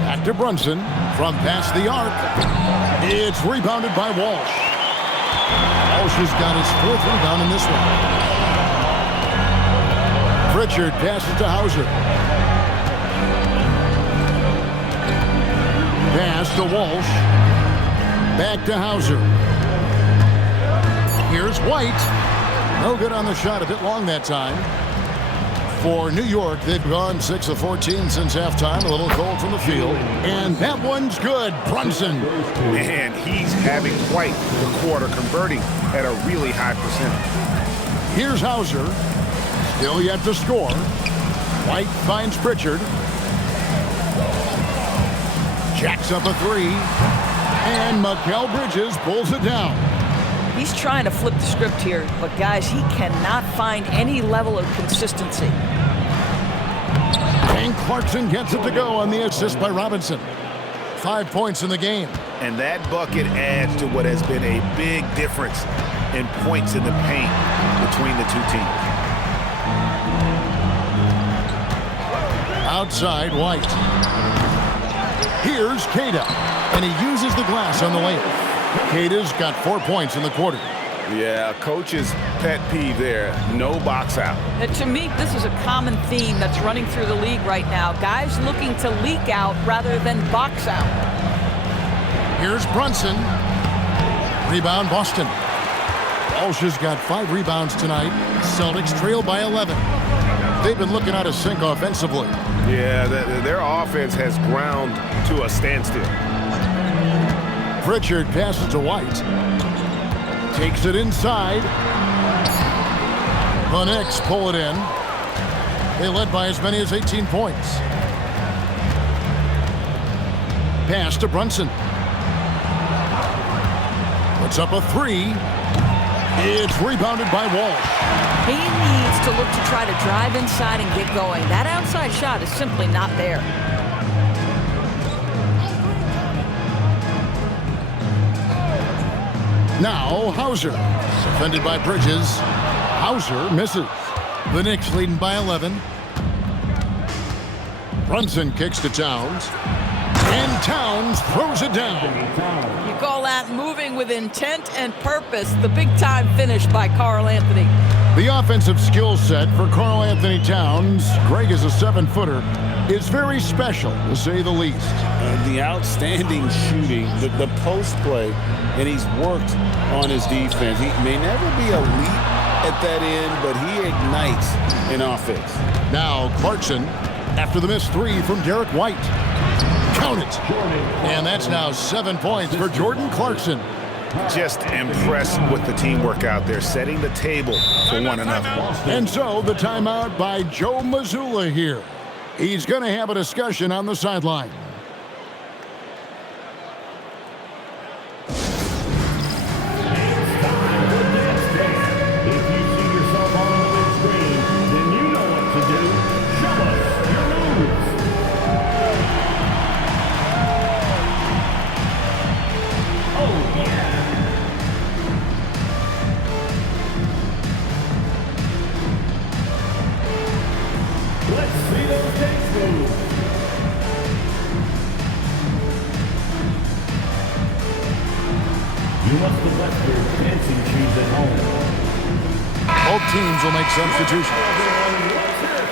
Back to Brunson from past the arc. It's rebounded by Walsh. Walsh has got his 4th rebound in this one. Pritchard passes to Hauser. Pass to Walsh. Back to Hauser. Here's White. No good on the shot. A bit long that time. For New York, they've gone 6 of 14 since halftime. A little cold from the field. And that one's good. Brunson. Man, he's having quite the quarter, converting at a really high percentage. Here's Hauser. Still yet to score. White finds Pritchard. Jacks up a 3. And Mikal Bridges pulls it down. He's trying to flip the script here, but guys, he cannot find any level of consistency. And Clarkson gets it to go on the assist by Robinson. 5 points in the game. And that bucket adds to what has been a big difference in points in the paint between the two teams. Outside, White. Here's Queta, and he uses the glass on the layup. Queta's got 4 points in the quarter. Yeah, coach's pet peeve there. No box out. And to me, this is a common theme that's running through the league right now. Guys looking to leak out rather than box out. Here's Brunson. Rebound, Boston. Walsh has got 5 rebounds tonight. Celtics trail by 11. They've been looking out of sync offensively. Yeah, their offense has ground to a standstill. Pritchard passes to White. Takes it inside. The Knicks pull it in. They led by as many as 18 points. Pass to Brunson. Puts up a 3. It's rebounded by Walsh. He needs to look to try to drive inside and get going. That outside shot is simply not there. Now Hauser, defended by Bridges. Hauser misses. The Knicks leading by 11. Brunson kicks to Towns. And Towns throws it down. You call that moving with intent and purpose. The big-time finish by Karl Anthony. The offensive skill set for Karl Anthony Towns, Greg is a 7-footer, is very special, to say the least. The outstanding shooting, the post play, and he's worked on his defense. He may never be elite at that end, but he ignites in offense. Now Clarkson, after the missed 3 from Derek White. Count it. And that's now 7 points for Jordan Clarkson. Just impressed with the teamwork out there, setting the table for one another. And so the timeout by Joe Mazzulla here. He's going to have a discussion on the sideline. Both teams will make substitutions.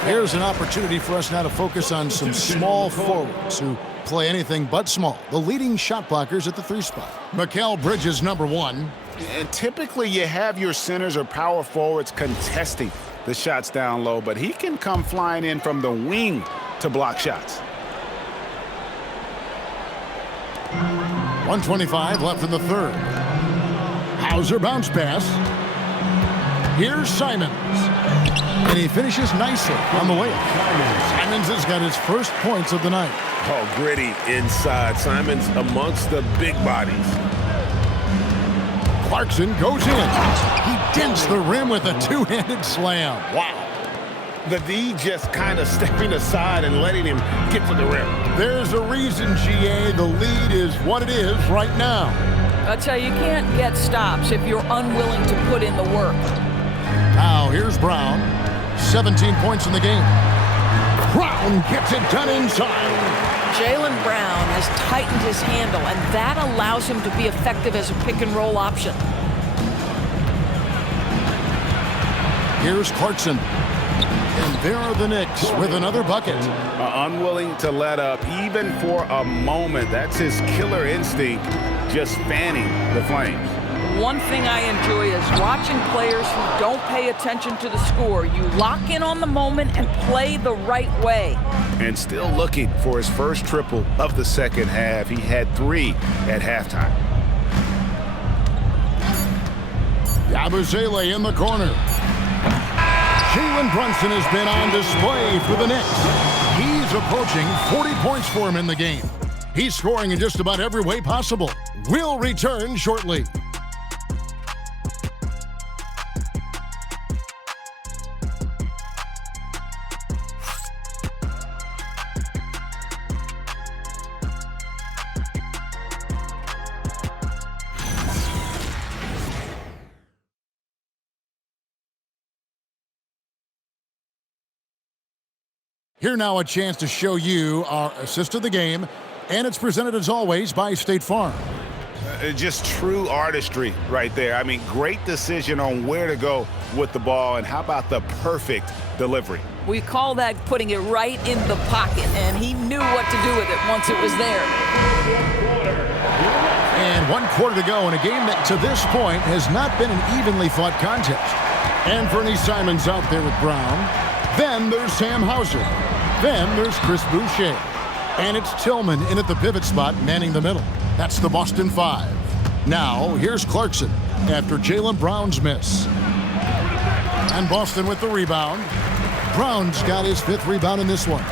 Here's an opportunity for us now to focus on some small forwards who play anything but small. The leading shot blockers at the 3 spot. Mikal Bridges, number 1. And typically you have your centers or power forwards contesting the shots down low, but he can come flying in from the wing to block shots. 1:25 left in the third. Hauser bounce pass. Here's Simons. And he finishes nicely on the way. Simons has got his first points of the night. Oh, gritty inside. Simons amongst the big bodies. Clarkson goes in. He dents the rim with a 2-handed slam. Wow. The D just kind of stepping aside and letting him get to the rim. There's a reason, GA. The lead is what it is right now. I'll tell you, you can't get stops if you're unwilling to put in the work. Now here's Brown. 17 points in the game. Brown gets it done inside. Jaylen Brown has tightened his handle, and that allows him to be effective as a pick-and-roll option. Here's Clarkson. And there are the Knicks with another bucket. Unwilling to let up even for a moment. That's his killer instinct, just fanning the flames. One thing I enjoy is watching players who don't pay attention to the score. You lock in on the moment and play the right way. And still looking for his first triple of the second half. He had 3 at halftime. Yabusele in the corner. Jalen Brunson has been on display for the Knicks. He's approaching 40 points for him in the game. He's scoring in just about every way possible. We'll return shortly. Here now a chance to show you our assist of the game, and it's presented as always by State Farm. Just true artistry right there. I mean, great decision on where to go with the ball, and how about the perfect delivery? We call that putting it right in the pocket, and he knew what to do with it once it was there. And 1 quarter to go in a game that to this point has not been an evenly fought contest. And Bernie Simons out there with Brown. Then there's Sam Hauser. Then there's Chris Boucher. And it's Tillman in at the pivot spot, manning the middle. That's the Boston 5. Now, here's Clarkson after Jaylen Brown's miss. And Boston with the rebound. Brown's got his 5th rebound in this one.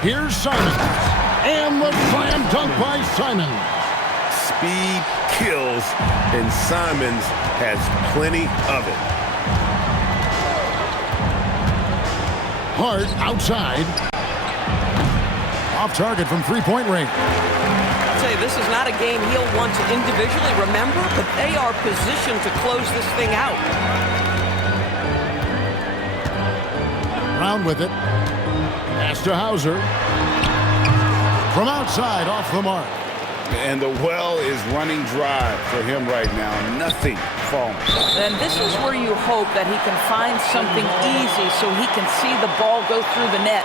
Here's Simons. And the slam dunk by Simons. Speed kills, and Simons has plenty of it. Hart outside. Off target from three-point range. I'll tell you, this is not a game he'll want to individually remember, but they are positioned to close this thing out. Brown with it. Pass to Hauser. From outside, off the mark. And the well is running dry for him right now. Nothing falling. And this is where you hope that he can find something easy so he can see the ball go through the net.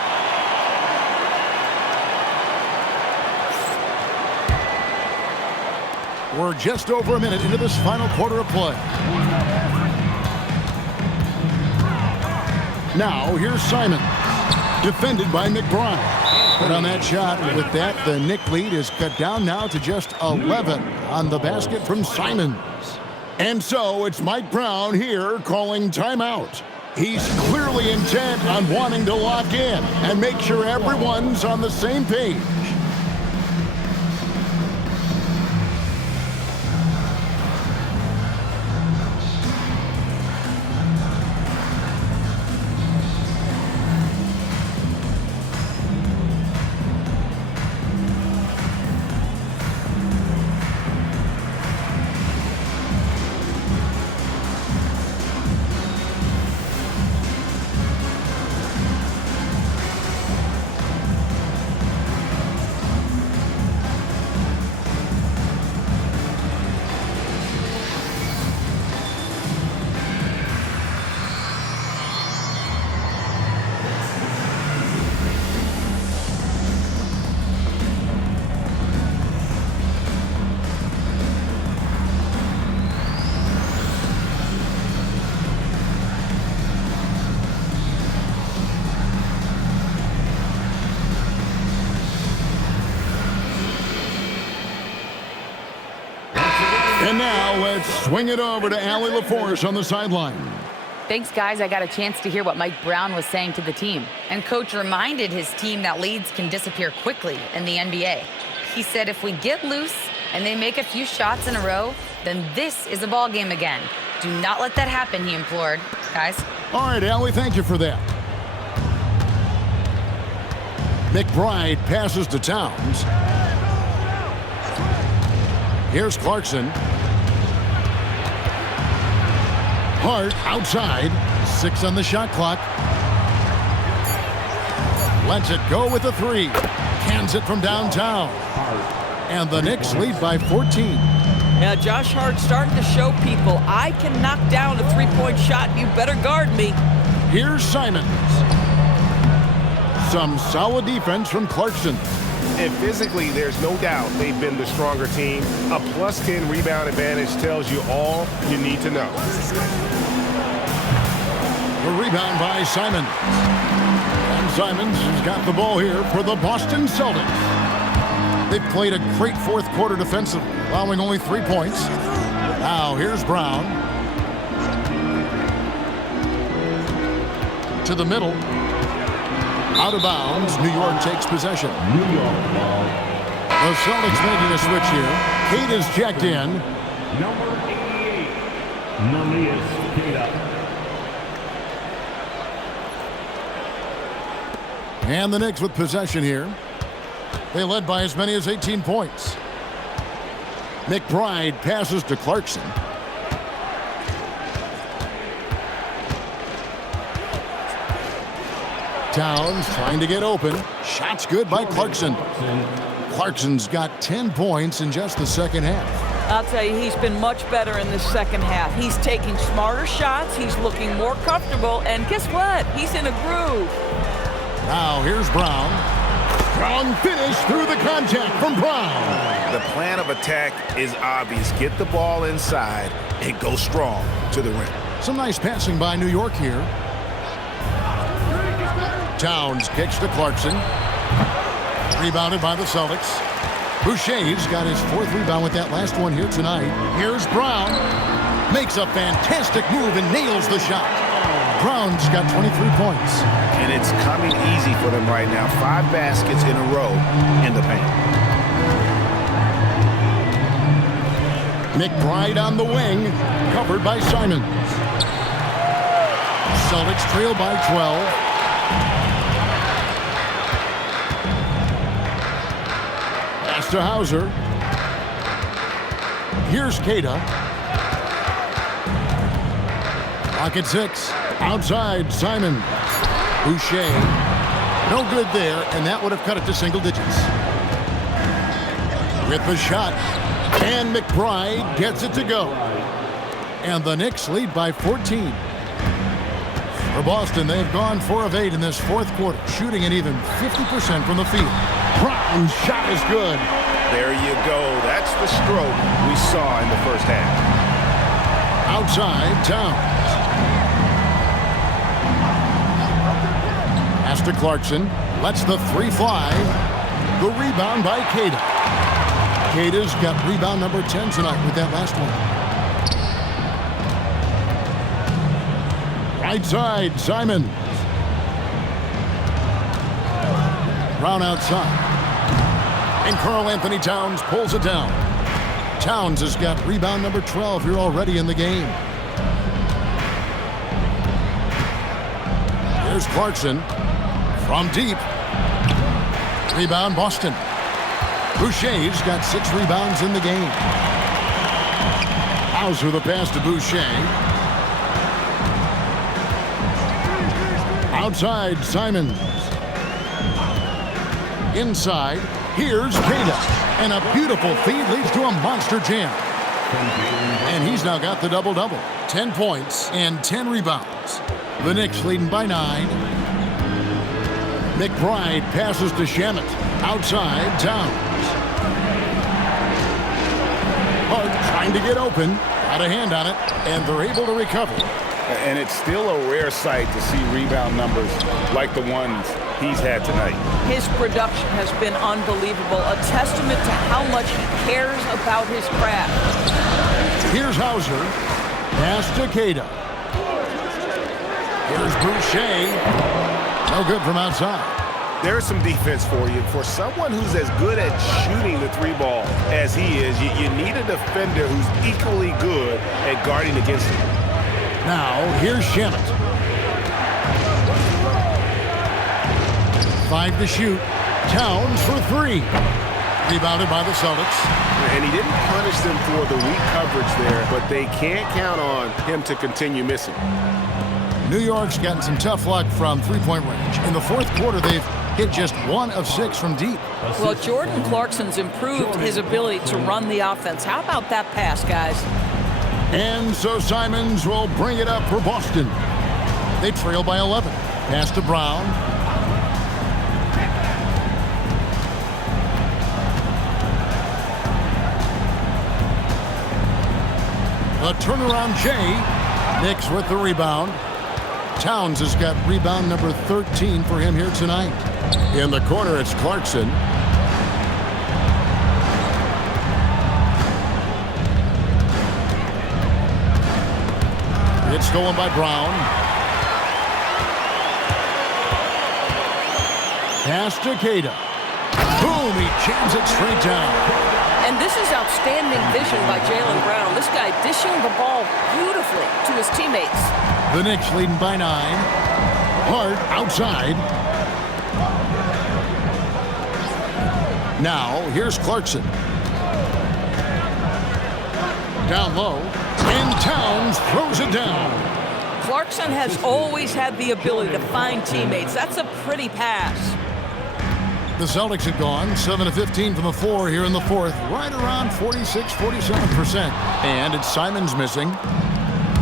We're just over a minute into this final quarter of play. Now, here's Simon. Defended by McBride. But on that shot, with that, the Knick lead is cut down now to just 11 on the basket from Simons. And so it's Mike Brown here calling timeout. He's clearly intent on wanting to lock in and make sure everyone's on the same page. And now let's swing it over to Allie LaForce on the sideline. Thanks, guys. I got a chance to hear what Mike Brown was saying to the team. And Coach reminded his team that leads can disappear quickly in the NBA. He said if we get loose and they make a few shots in a row, then this is a ball game again. Do not let that happen, he implored. Guys. All right, Allie, thank you for that. McBride passes to Towns. Here's Clarkson. Hart outside. 6 on the shot clock. Lets it go with a 3. Cans it from downtown. And the Knicks lead by 14. Yeah, Josh Hart starting to show people, I can knock down a three-point shot. You better guard me. Here's Simons. Some solid defense from Clarkson. And physically, there's no doubt they've been the stronger team. A +10 rebound advantage tells you all you need to know. The rebound by Simons. And Simons has got the ball here for the Boston Celtics. They've played a great fourth quarter defensively, allowing only 3 points. Now here's Brown. To the middle. Out of bounds. New York takes possession. The Celtics making a switch here. Kate is checked in. Number 88, Namias Queta. And the Knicks with possession here. They led by as many as 18 points. McBride passes to Clarkson. Towns trying to get open. Shot's good by Clarkson. Clarkson's got 10 points in just the second half. I'll tell you, he's been much better in the second half. He's taking smarter shots. He's looking more comfortable. And guess what? He's in a groove. Now here's Brown. Strong finish through the contact from Brown. The plan of attack is obvious. Get the ball inside and go strong to the rim. Some nice passing by New York here. Towns kicks to Clarkson. Rebounded by the Celtics. Boucher's got his 4th rebound with that last one here tonight. Here's Brown. Makes a fantastic move and nails the shot. Brown's got 23 points. And it's coming easy for them right now. 5 baskets in a row in the paint. McBride on the wing. Covered by Simons. Celtics trail by 12. Pass to Hauser. Here's Queta. Pocket 6. Outside, Simon. Boucher. No good there, and that would have cut it to single digits. With the shot. And McBride gets it to go. And the Knicks lead by 14. For Boston, they've gone 4 of 8 in this fourth quarter, shooting an even 50% from the field. Brown's shot is good. There you go. That's the stroke we saw in the first half. Outside, Towns. Pass to Clarkson. Lets the 3 fly. The rebound by Queta. Queta's got rebound number 10 tonight with that last one. Right side, Simon. Brown outside. And Karl Anthony Towns pulls it down. Towns has got rebound number 12 here already in the game. Here's Clarkson from deep. Rebound Boston. Boucher's got 6 rebounds in the game. Hauser the pass to Boucher. Outside, Simons. Inside, here's Queta. And a beautiful feed leads to a monster jam. And he's now got the double-double. 10 points and 10 rebounds. The Knicks leading by 9. McBride passes to Shamet. Outside, Towns. Hart trying to get open. Got a hand on it, and they're able to recover. And it's still a rare sight to see rebound numbers like the ones he's had tonight. His production has been unbelievable, a testament to how much he cares about his craft. Here's Hauser. Pass to Queta. Here's Boucher. No good from outside. There's some defense for you. For someone who's as good at shooting the 3-ball as he is, you need a defender who's equally good at guarding against him. Now, here's Shamet. 5 to shoot. Towns for 3. Rebounded by the Celtics. And he didn't punish them for the weak coverage there, but they can't count on him to continue missing. New York's gotten some tough luck from three-point range. In the fourth quarter, they've hit just 1 of 6 from deep. Well, Jordan Clarkson's improved his ability to run the offense. How about that pass, guys? And so Simons will bring it up for Boston. They trail by 11. Pass to Brown. A turnaround Jay. Knicks with the rebound. Towns has got rebound number 13 for him here tonight. In the corner, it's Clarkson. It's stolen by Brown. Pass to Queta. Boom, he jams it straight down. And this is outstanding vision by Jaylen Brown. This guy dishing the ball beautifully to his teammates. The Knicks leading by 9. Hart outside. Now, here's Clarkson. Down low. And Towns throws it down. Clarkson has always had the ability to find teammates. That's a pretty pass. The Celtics have gone 7 of 15 from the floor here in the fourth, right around 46-47%. And it's Simons missing.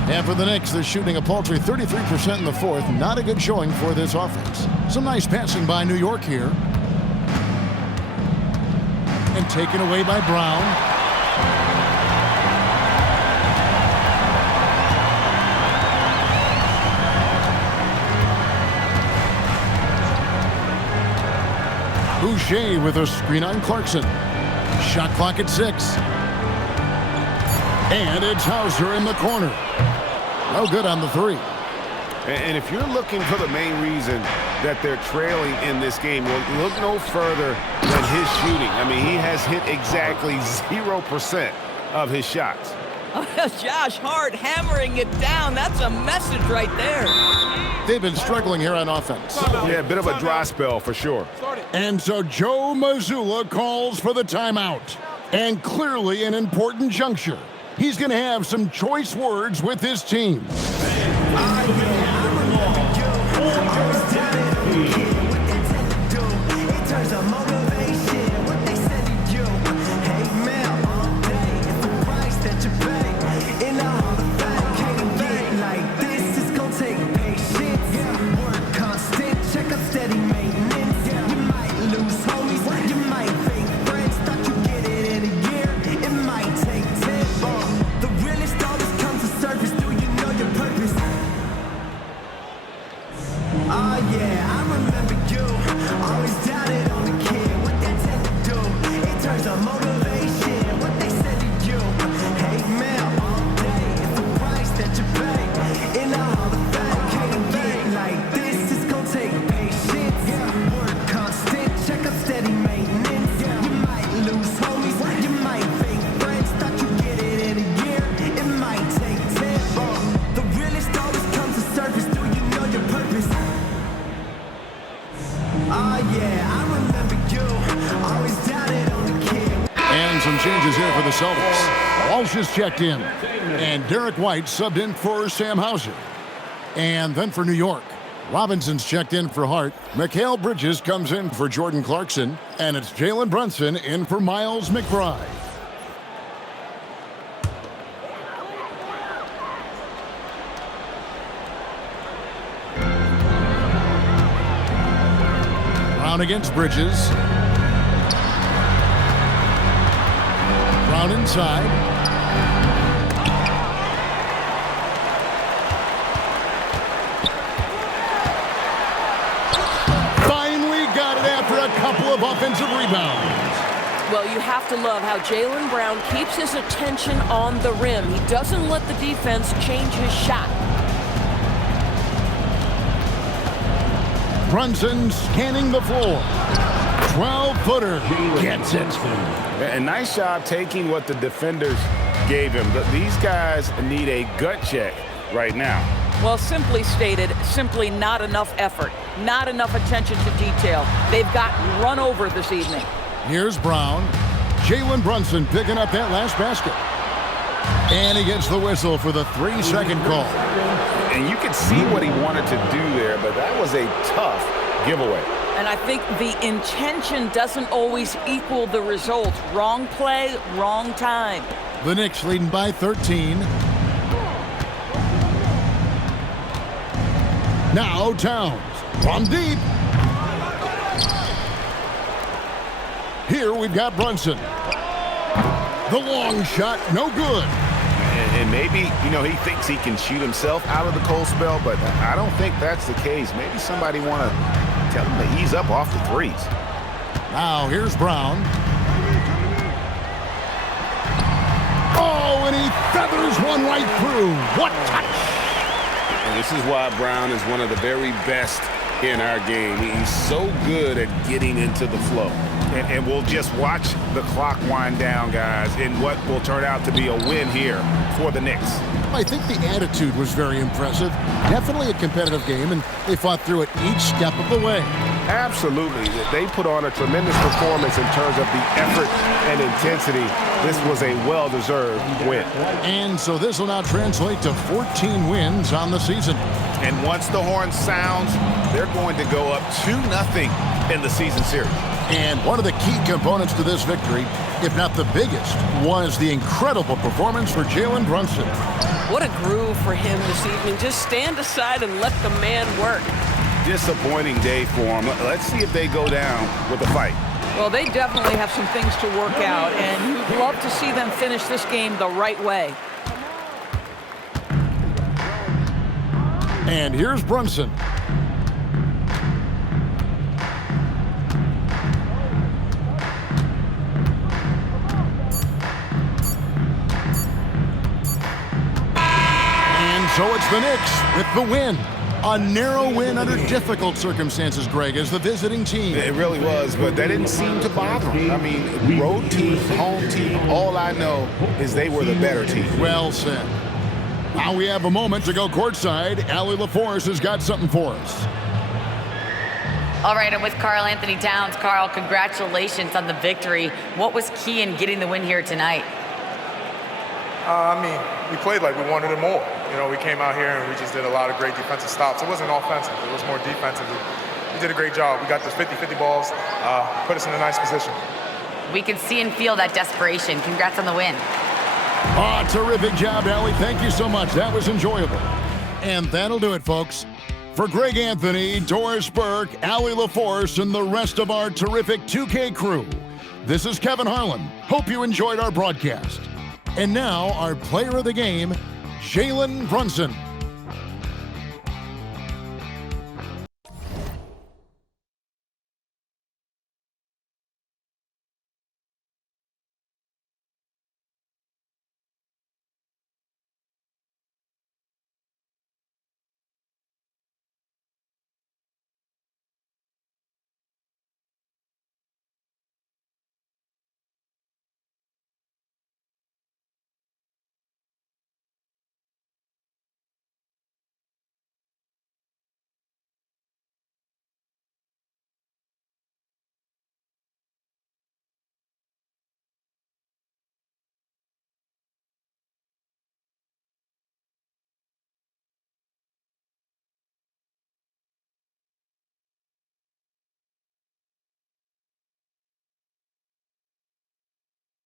And for the Knicks, they're shooting a paltry 33% in the fourth. Not a good showing for this offense. Some nice passing by New York here. And taken away by Brown. Boucher with a screen on Clarkson. Shot clock at 6. And it's Hauser in the corner. No good on the 3. And if you're looking for the main reason that they're trailing in this game, well, look no further than his shooting. I mean, he has hit exactly 0% of his shots. Josh Hart hammering it down. That's a message right there. They've been struggling here on offense. Yeah, a bit of a dry spell for sure. And so Joe Mazzulla calls for the timeout. And clearly an important juncture. He's going to have some choice words with his team. Changes here for the Celtics. Walsh is checked in. And Derek White subbed in for Sam Hauser. And then for New York, Robinson's checked in for Hart. Mikal Bridges comes in for Jordan Clarkson. And it's Jalen Brunson in for Miles McBride. Brown against Bridges. Brown inside. Finally got it after a couple of offensive rebounds. Well, you have to love how Jaylen Brown keeps his attention on the rim. He doesn't let the defense change his shot. Brunson scanning the floor. 12-footer gets it. And nice job taking what the defenders gave him. These guys need a gut check right now. Well, simply stated, simply not enough effort, not enough attention to detail. They've gotten run over this evening. Here's Brown. Jalen Brunson picking up that last basket. And he gets the whistle for the 3-second call. And you can see what he wanted to do there, but that was a tough giveaway. And I think the intention doesn't always equal the result. Wrong play, wrong time. The Knicks leading by 13. Now Towns from deep. Here we've got Brunson. The long shot, no good. And maybe, he thinks he can shoot himself out of the cold spell, but I don't think that's the case. Maybe somebody want to tell him to ease up off the threes. Now here's Brown. Oh, and he feathers one right through. What touch! And this is why Brown is one of the very best in our game. He's so good at getting into the flow. And we'll just watch the clock wind down, guys, in what will turn out to be a win here for the Knicks. I think the attitude was very impressive. Definitely a competitive game, and they fought through it each step of the way. Absolutely. They put on a tremendous performance in terms of the effort and intensity. This was a well-deserved win. And so this will now translate to 14 wins on the season. And once the horn sounds, they're going to go up 2-0 in the season series. And one of the key components to this victory, if not the biggest, was the incredible performance for Jalen Brunson. What a groove for him this evening. Just stand aside and let the man work. Disappointing day for him. Let's see if they go down with a fight. Well, they definitely have some things to work out, and you'd love to see them finish this game the right way. And here's Brunson. And so it's the Knicks with the win. A narrow win under difficult circumstances, Greg, as the visiting team. It really was, but that didn't seem to bother them. I mean, road team, home team, all I know is they were the better team. Well said. Now we have a moment to go courtside. Allie LaForce has got something for us. All right, I'm with Karl Anthony Towns. Karl, congratulations on the victory. What was key in getting the win here tonight? We played like we wanted it more. We came out here and we just did a lot of great defensive stops. It wasn't offensive. It was more defensive. We did a great job. We got the 50-50 balls, put us in a nice position. We can see and feel that desperation. Congrats on the win. Oh, terrific job, Allie. Thank you so much. That was enjoyable. And that'll do it, folks. For Greg Anthony, Doris Burke, Allie LaForce, and the rest of our terrific 2K crew, this is Kevin Harlan. Hope you enjoyed our broadcast. And now, our player of the game, Jalen Brunson.